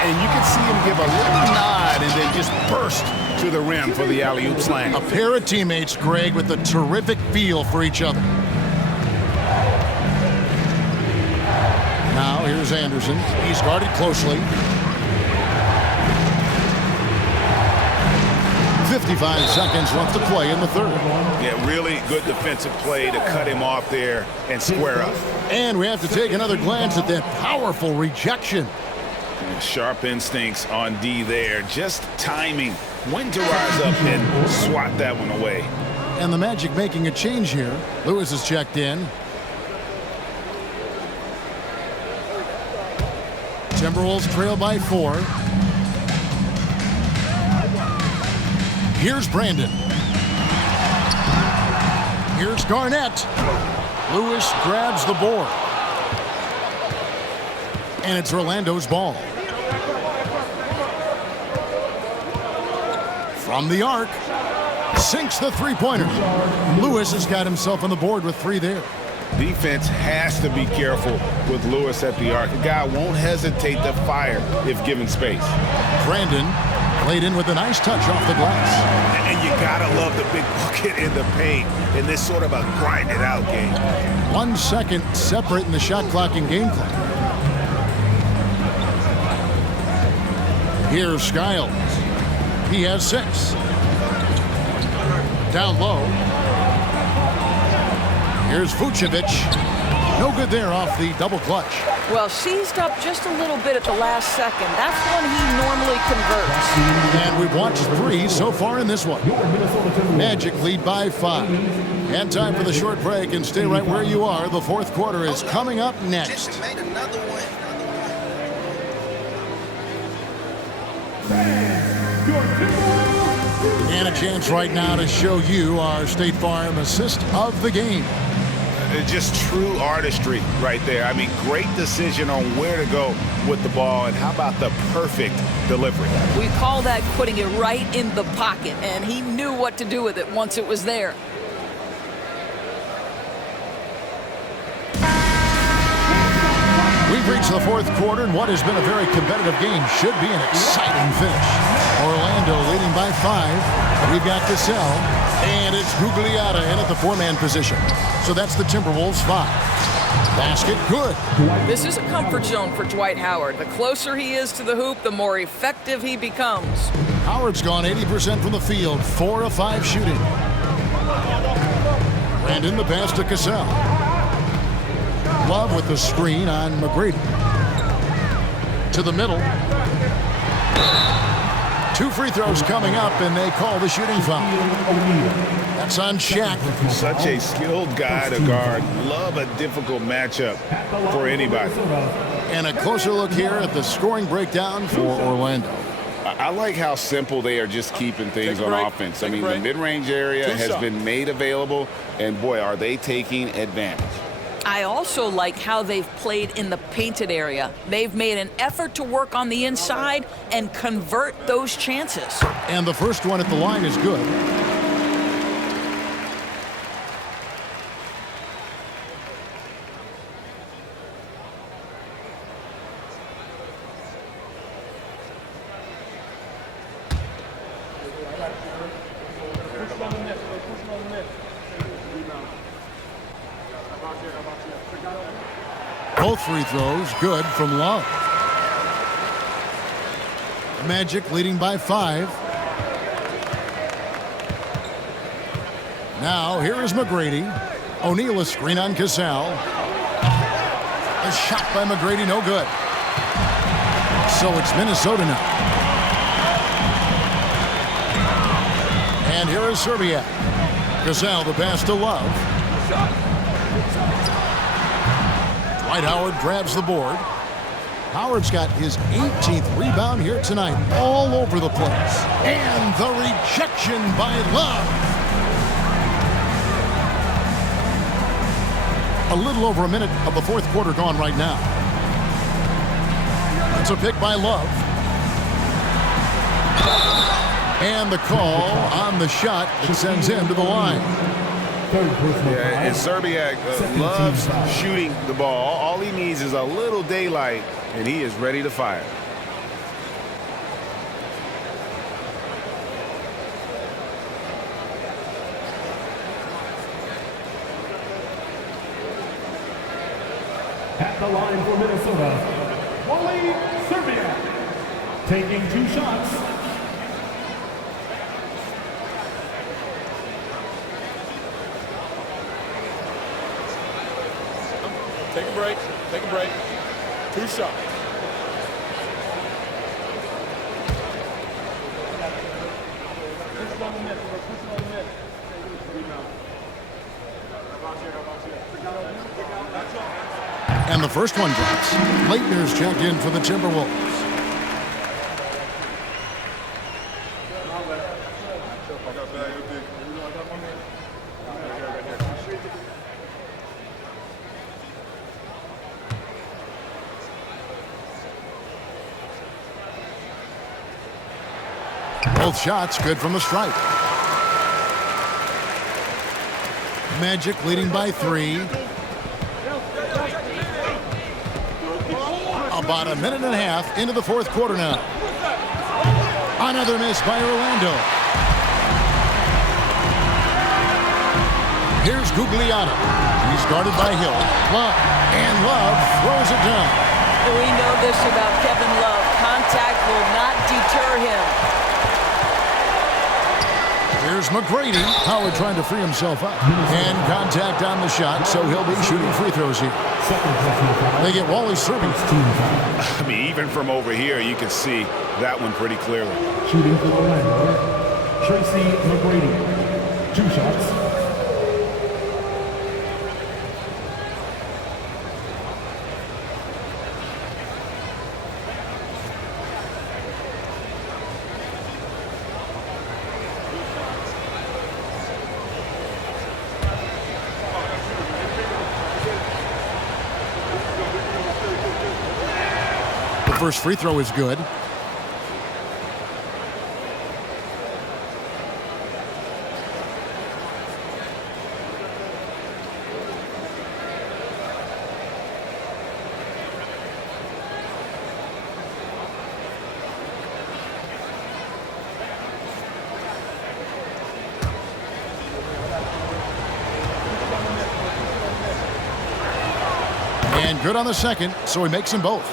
And you can see him give a little nod and then just burst to the rim for the alley-oop slam. A pair of teammates, Greg, with a terrific feel for each other. Now, here's Anderson. He's guarded closely. 55 seconds left to play in the third. Yeah, really good defensive play to cut him off there and square up. And we have to take another glance at that powerful rejection. Sharp instincts on D there. Just timing when to rise up and swat that one away. And the Magic making a change here. Lewis is checked in. Timberwolves trail by 4. Here's Brandon. Here's Garnett. Lewis grabs the board. And it's Orlando's ball. From the arc. Sinks the three-pointer. Lewis has got himself on the board with 3 there. Defense has to be careful with Lewis at the arc. The guy won't hesitate to fire if given space. Brandon played in with a nice touch off the glass. And you gotta love the big bucket in the paint in this sort of a grind-it-out game. 1 second separating the shot clock and game clock. Here's Skiles. He has 6. Down low. Here's Vucevic. No good there off the double clutch. Well, seized up just a little bit at the last second. That's when he normally converts. And we've watched 3 so far in this one. Magic lead by 5. And time for the short break, and stay right where you are. The fourth quarter is coming up next. And a chance right now to show you our State Farm assist of the game. Just true artistry right there. I mean, great decision on where to go with the ball, and how about the perfect delivery? We call that putting it right in the pocket, and he knew what to do with it once it was there. We've reached the fourth quarter, and what has been a very competitive game should be an exciting finish. Orlando leading by 5. We've got Cassell, and it's Gugliotta in at the 4-man position. So that's the Timberwolves 5. Basket, good. This is a comfort zone for Dwight Howard. The closer he is to the hoop, the more effective he becomes. Howard's gone 80% from the field, 4 of 5 shooting. Brandon the pass to Cassell. Love with the screen on McGrady. To the middle. 2 free throws coming up, and they call the shooting foul. That's on Shaq. Such a skilled guy to guard. Love a difficult matchup for anybody. And a closer look here at the scoring breakdown for Orlando. I like how simple they are just keeping things on offense. I mean, the mid-range area has been made available, and boy, are they taking advantage. I also like how they've played in the painted area. They've made an effort to work on the inside and convert those chances. And the first one at the line is good. Both free throws good from Love. Magic leading by 5. Now here is McGrady. O'Neal a screen on Cassell. A shot by McGrady, no good. So it's Minnesota now. And here is Serbia. Cassell the pass to Love. Dwight Howard grabs the board. Howard's got his 18th rebound here tonight, all over the place. And the rejection by Love. A little over a minute of the fourth quarter gone right now. It's a pick by Love. And the call on the shot that sends him to the line. Yeah, and Serbia loves shooting the ball. All he needs is a little daylight, and he is ready to fire. At the line for Minnesota, Wally Serbia, taking 2 shots. Take a break. Take a break. 2 shots. And the first one drops. Leitner's checked in for the Timberwolves. Both shots good from the stripe. Magic leading by 3. About a minute and a half into the fourth quarter now. Another miss by Orlando. Here's Gugliotta. He's guarded by Hill. Love. And Love throws it down. We know this about Kevin Love. Contact will not deter him. Here's McGrady. Howard trying to free himself up. And contact on the shot, so he'll be shooting free throws here. They get Wally Serbia. I mean, even from over here, you can see that one pretty clearly. Shooting for Orlando, Tracy McGrady, 2 shots. First free throw is good. And good on the second, so he makes them both.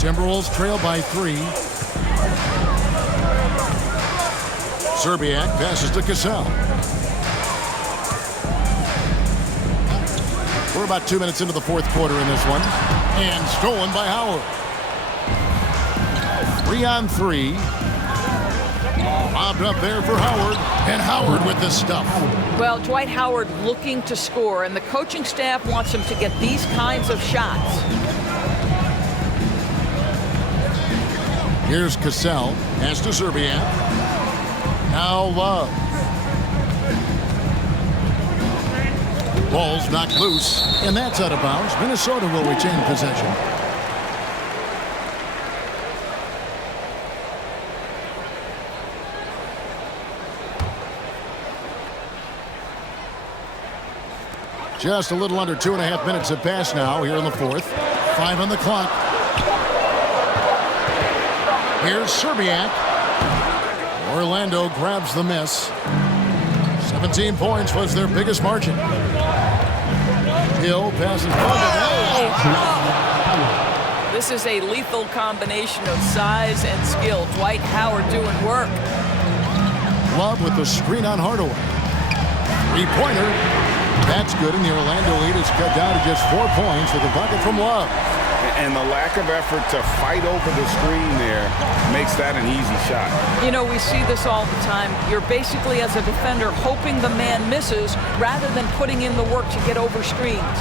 Timberwolves trail by 3. Serbiak passes to Cassell. We're about 2 minutes into the fourth quarter in this one. And stolen by Howard. 3-on-3. Lobbed up there for Howard. And Howard with the stuff. Well, Dwight Howard looking to score, and the coaching staff wants him to get these kinds of shots. Here's Cassell. Pass to Serbiak. Now Love. Ball's knocked loose, and that's out of bounds. Minnesota will retain possession. Just a little under 2.5 minutes have passed now here in the fourth. 5 on the clock. Here's Serbiak. Orlando grabs the miss. 17 points was their biggest margin. Hill passes. This is a lethal combination of size and skill. Dwight Howard doing work. Love with the screen on Hardaway. 3-pointer. That's good, and the Orlando lead is cut down to just 4 points with a bucket from Love. And the lack of effort to fight over the screen there makes that an easy shot. You know, we see this all the time. You're basically, as a defender, hoping the man misses rather than putting in the work to get over screens.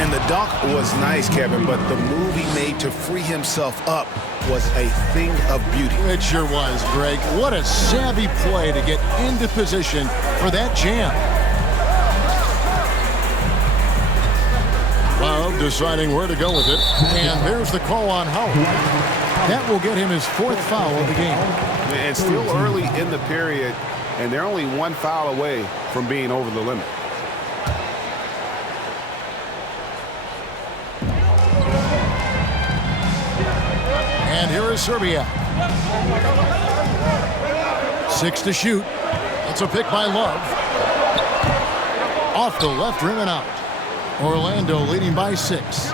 And the dunk was nice, Kevin, but the move he made to free himself up was a thing of beauty. It sure was, Greg. What a savvy play to get into position for that jam. Love deciding where to go with it. And there's the call on Howard. That will get him his 4th foul of the game. And still early in the period, and they're only 1 foul away from being over the limit. And here is Serbia. 6 to shoot. That's a pick by Love. Off the left rim and out. Orlando leading by 6.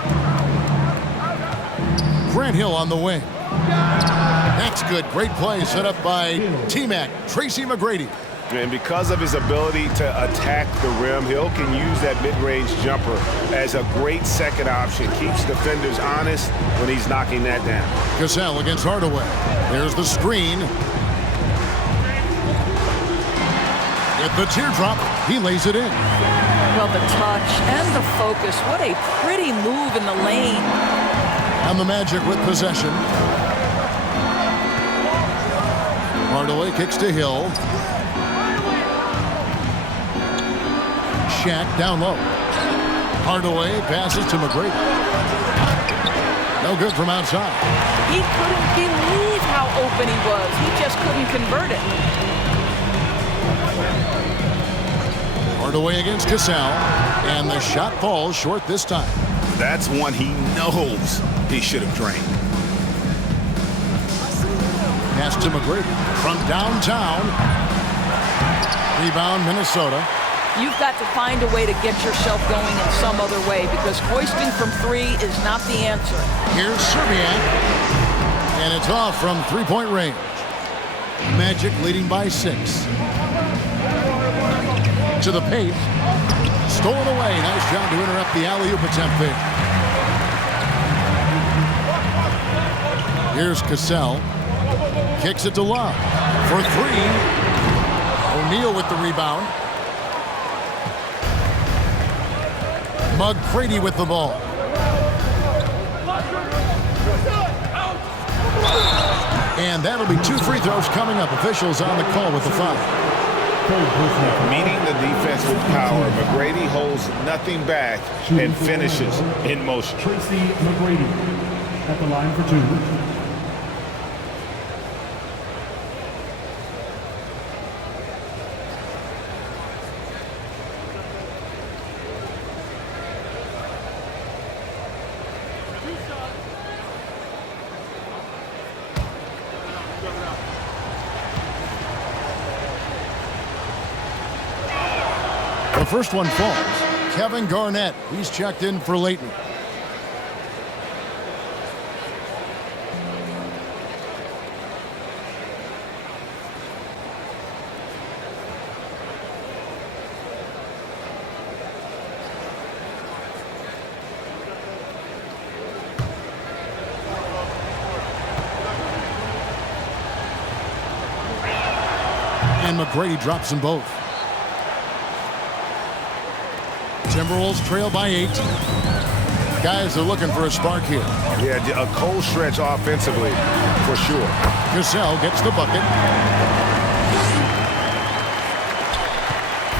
Grant Hill on the wing. That's good. Great play set up by T-Mac, Tracy McGrady. And because of his ability to attack the rim, Hill can use that mid-range jumper as a great second option. Keeps defenders honest when he's knocking that down. Cassell against Hardaway. There's the screen. With the teardrop, he lays it in. Well, the touch and the focus. What a pretty move in the lane. And the Magic with possession. Hardaway kicks to Hill. Shaq down low. Hardaway passes to McGrady. No good from outside. He couldn't believe how open he was. He just couldn't convert it. Hardaway against Cassell, and the shot falls short this time. That's one he knows he should have drained. Pass to McGrady from downtown. Rebound, Minnesota. You've got to find a way to get yourself going in some other way, because hoisting from 3 is not the answer. Here's Serbiak, and it's off from 3-point range. Magic leading by 6. To the paint. Stolen away. Nice job to interrupt the alley-oop attempt there. Here's Cassell. Kicks it to Love for 3. O'Neal with the rebound. McGrady with the ball. And that'll be 2 free throws coming up. Officials on the call with the foul. Meeting the defense with power, McGrady holds nothing back and finishes in motion. Tracy McGrady at the line for 2. The first one falls. Kevin Garnett. He's checked in for Leighton. And McGrady drops them both. Timberwolves trail by 8. Guys are looking for a spark here. Yeah, a cold stretch offensively, for sure. Cassell gets the bucket.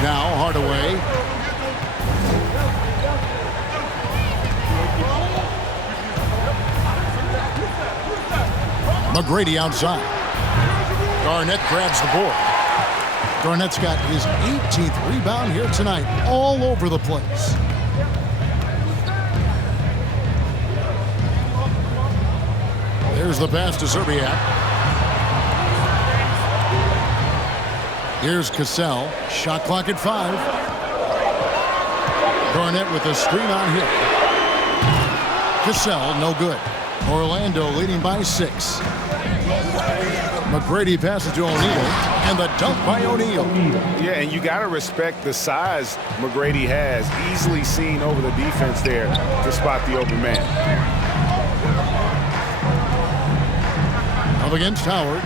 Now Hardaway. McGrady outside. Garnett grabs the board. Garnett's got his 18th rebound here tonight, all over the place. There's the pass to Serbiak. Here's Cassell. Shot clock at 5. Garnett with a screen on him. Cassell, no good. Orlando leading by 6. McGrady passes to O'Neal, and the dunk by O'Neal. Yeah, and you got to respect the size McGrady has. Easily seen over the defense there to spot the open man. Up against Howard.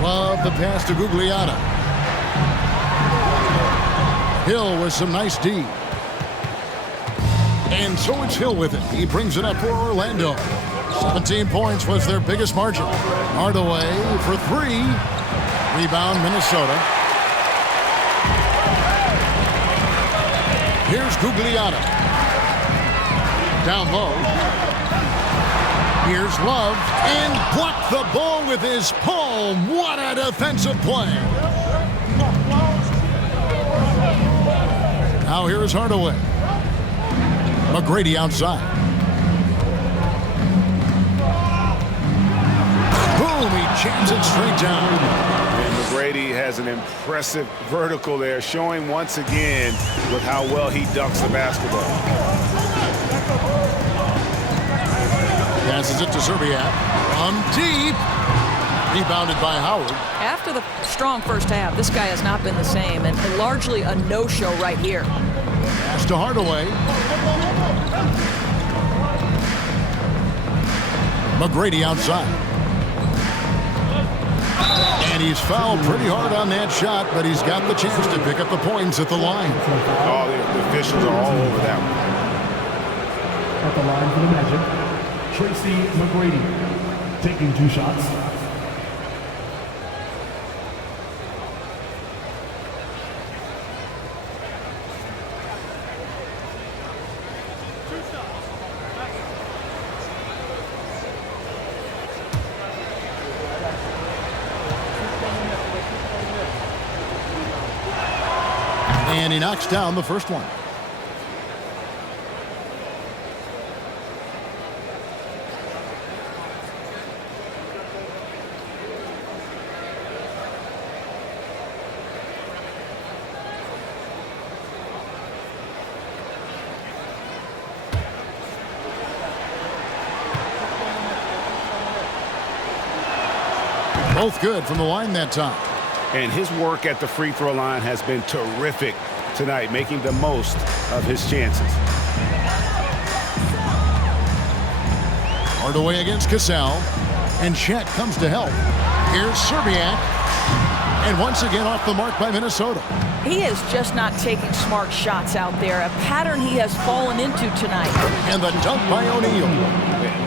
Love the pass to Gugliotta. Hill with some nice D. And so it's Hill with it. He brings it up for Orlando. 17 points was their biggest margin. Hardaway for 3. Rebound, Minnesota. Here's Gugliotta. Down low. Here's Love. And blocked the ball with his palm. What a defensive play. Now here is Hardaway. McGrady outside. Boom, he jams it straight down. And McGrady has an impressive vertical there, showing once again with how well he dunks the basketball. Passes it to Serbiak. From deep. Rebounded by Howard. After the strong first half, this guy has not been the same, and largely a no-show right here. Pass to Hardaway. McGrady outside. And he's fouled pretty hard on that shot, but he's got the chance to pick up the points at the line. Oh, the officials are all over that one. At the line for the Magic, Tracy McGrady taking 2 shots. And he knocks down the first one. Both good from the line that time. And his work at the free throw line has been terrific tonight, making the most of his chances. Hardaway against Cassell. And Chet comes to help. Here's Serbiak. And once again off the mark by Minnesota. He is just not taking smart shots out there, a pattern he has fallen into tonight. And the dunk by O'Neal.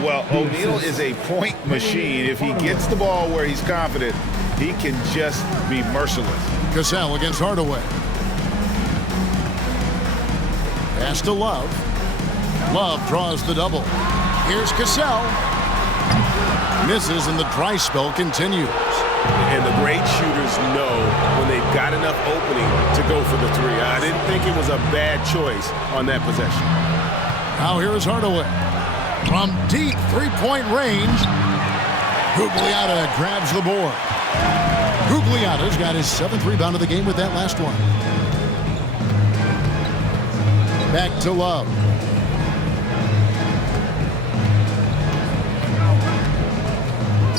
Well, O'Neal is a point machine. If he gets the ball where he's confident, he can just be merciless. Cassell against Hardaway. Pass to Love. Love draws the double. Here's Cassell. Misses and the dry spell continues. And the great shooters know when they've got enough opening to go for the 3. I didn't think it was a bad choice on that possession. Now here is Hardaway. From deep three-point range, Gugliotta grabs the board. Gugliotta's got his 7th rebound of the game with that last one. Back to Love.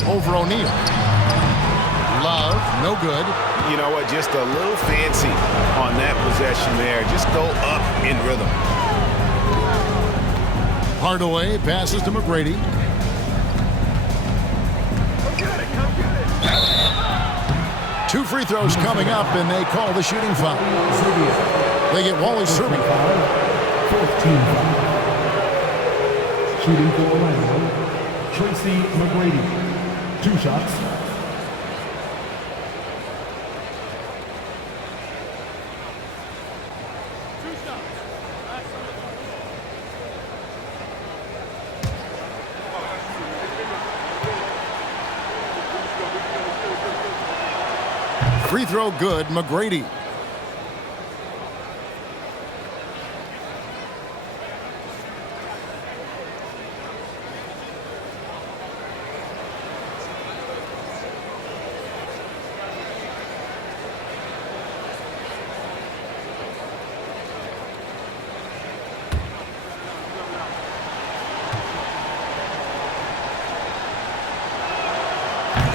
Over O'Neal. Love, no good. You know what? Just a little fancy on that possession there. Just go up in rhythm. Hardaway passes to McGrady. Two free throws coming up, and they call the shooting foul. They get Wally Serbia. 14 foul. Shooting for Orlando, Tracy McGrady. 2 shots. Free throw good, McGrady.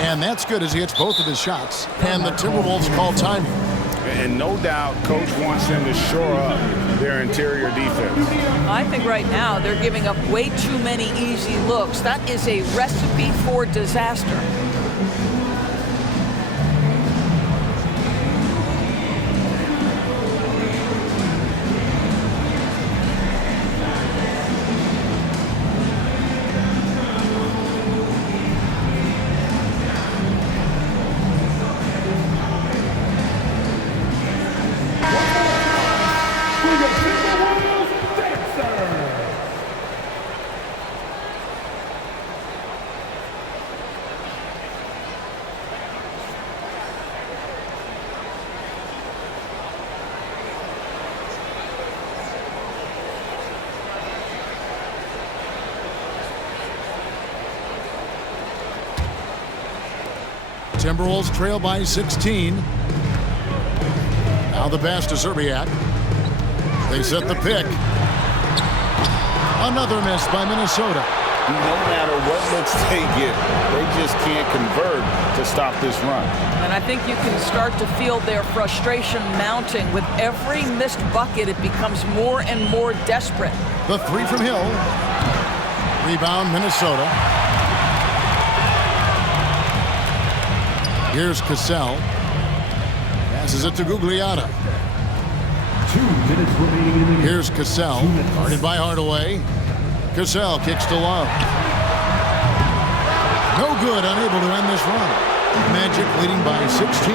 And that's good as he hits both of his shots. And the Timberwolves call time. And no doubt, Coach wants them to shore up their interior defense. I think right now they're giving up way too many easy looks. That is a recipe for disaster. Timberwolves trail by 16. Now the pass to Zerbiak. They set the pick. Another miss by Minnesota. No matter what looks they get, they just can't convert to stop this run. And I think you can start to feel their frustration mounting. With every missed bucket, it becomes more and more desperate. The three from Hill. Rebound, Minnesota. Here's Cassell. Passes it to Gugliotta. 2 minutes remaining in the game. Here's Cassell. Guarded by Hardaway. Cassell kicks to Love. No good, unable to end this run. Magic leading by 16.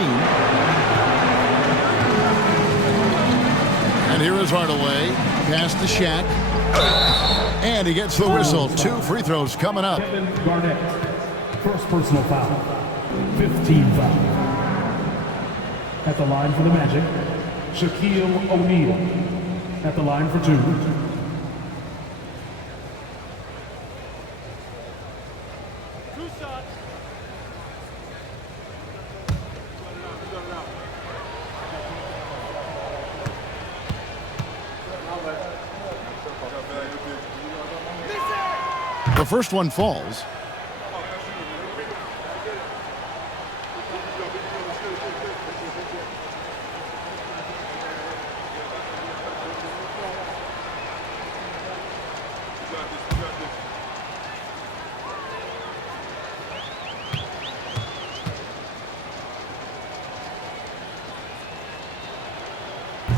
And here is Hardaway. Pass to Shaq. And he gets the whistle. 2 free throws coming up. Kevin Garnett. First personal foul. 15 foul. At the line for the Magic, Shaquille O'Neal. At the line for 2. The first one falls.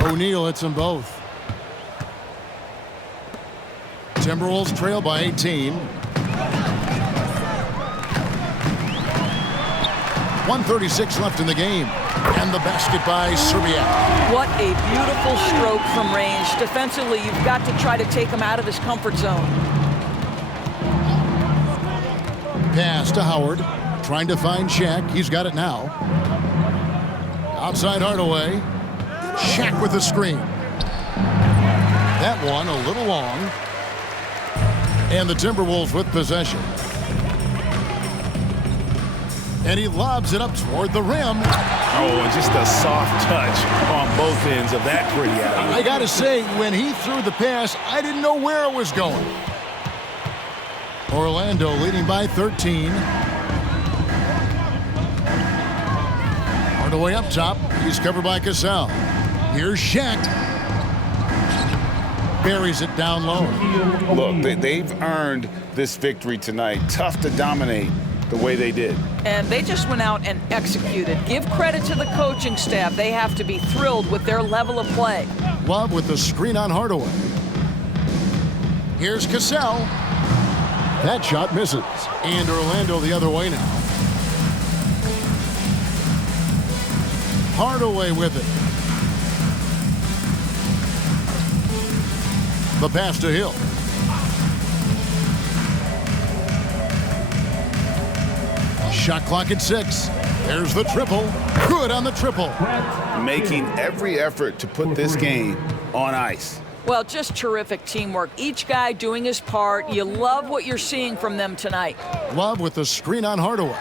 O'Neal hits them both. Timberwolves trail by 18. 1:36 left in the game. And the basket by Zerbiak. What a beautiful stroke from range. Defensively, you've got to try to take him out of his comfort zone. Pass to Howard. Trying to find Shaq. He's got it now. Outside Hardaway. Shaq with the screen. That one a little long. And the Timberwolves with possession. And he lobs it up toward the rim. Oh, and just a soft touch on both ends of that pretty alley. I got to say, when he threw the pass, I didn't know where it was going. Orlando leading by 13. Hardaway up top. He's covered by Cassell. Here's Shaq. Buries it down low. Look, they've earned this victory tonight. Tough to dominate the way they did. And they just went out and executed. Give credit to the coaching staff. They have to be thrilled with their level of play. Love with the screen on Hardaway. Here's Cassell. That shot misses. And Orlando the other way now. Hardaway with it. The pass to Hill. Shot clock at 6. There's the triple. Good on the triple. Making every effort to put this game on ice. Well, just terrific teamwork. Each guy doing his part. You love what you're seeing from them tonight. Love with the screen on Hardaway.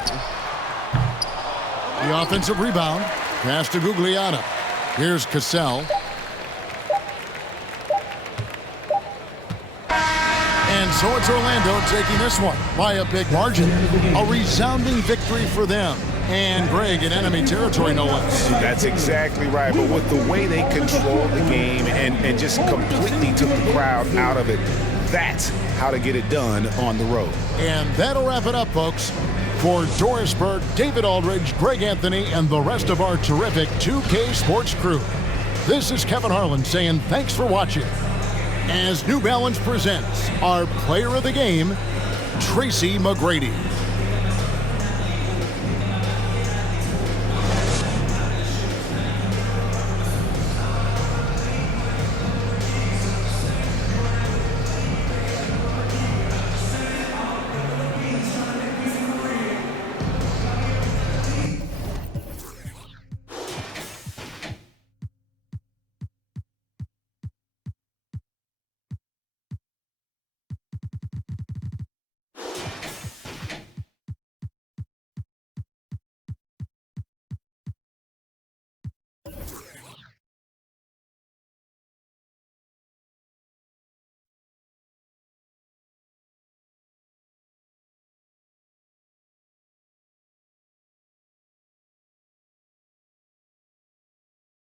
The offensive rebound. Pass to Gugliana. Here's Cassell. And so it's Orlando taking this one by a big margin. A resounding victory for them. And Greg in enemy territory, no less. That's exactly right. But with the way they controlled the game and just completely took the crowd out of it, that's how to get it done on the road. And that'll wrap it up, folks. For Doris Burke, David Aldridge, Greg Anthony, and the rest of our terrific 2K Sports crew, this is Kevin Harlan saying thanks for watching. As New Balance presents our player of the game, Tracy McGrady.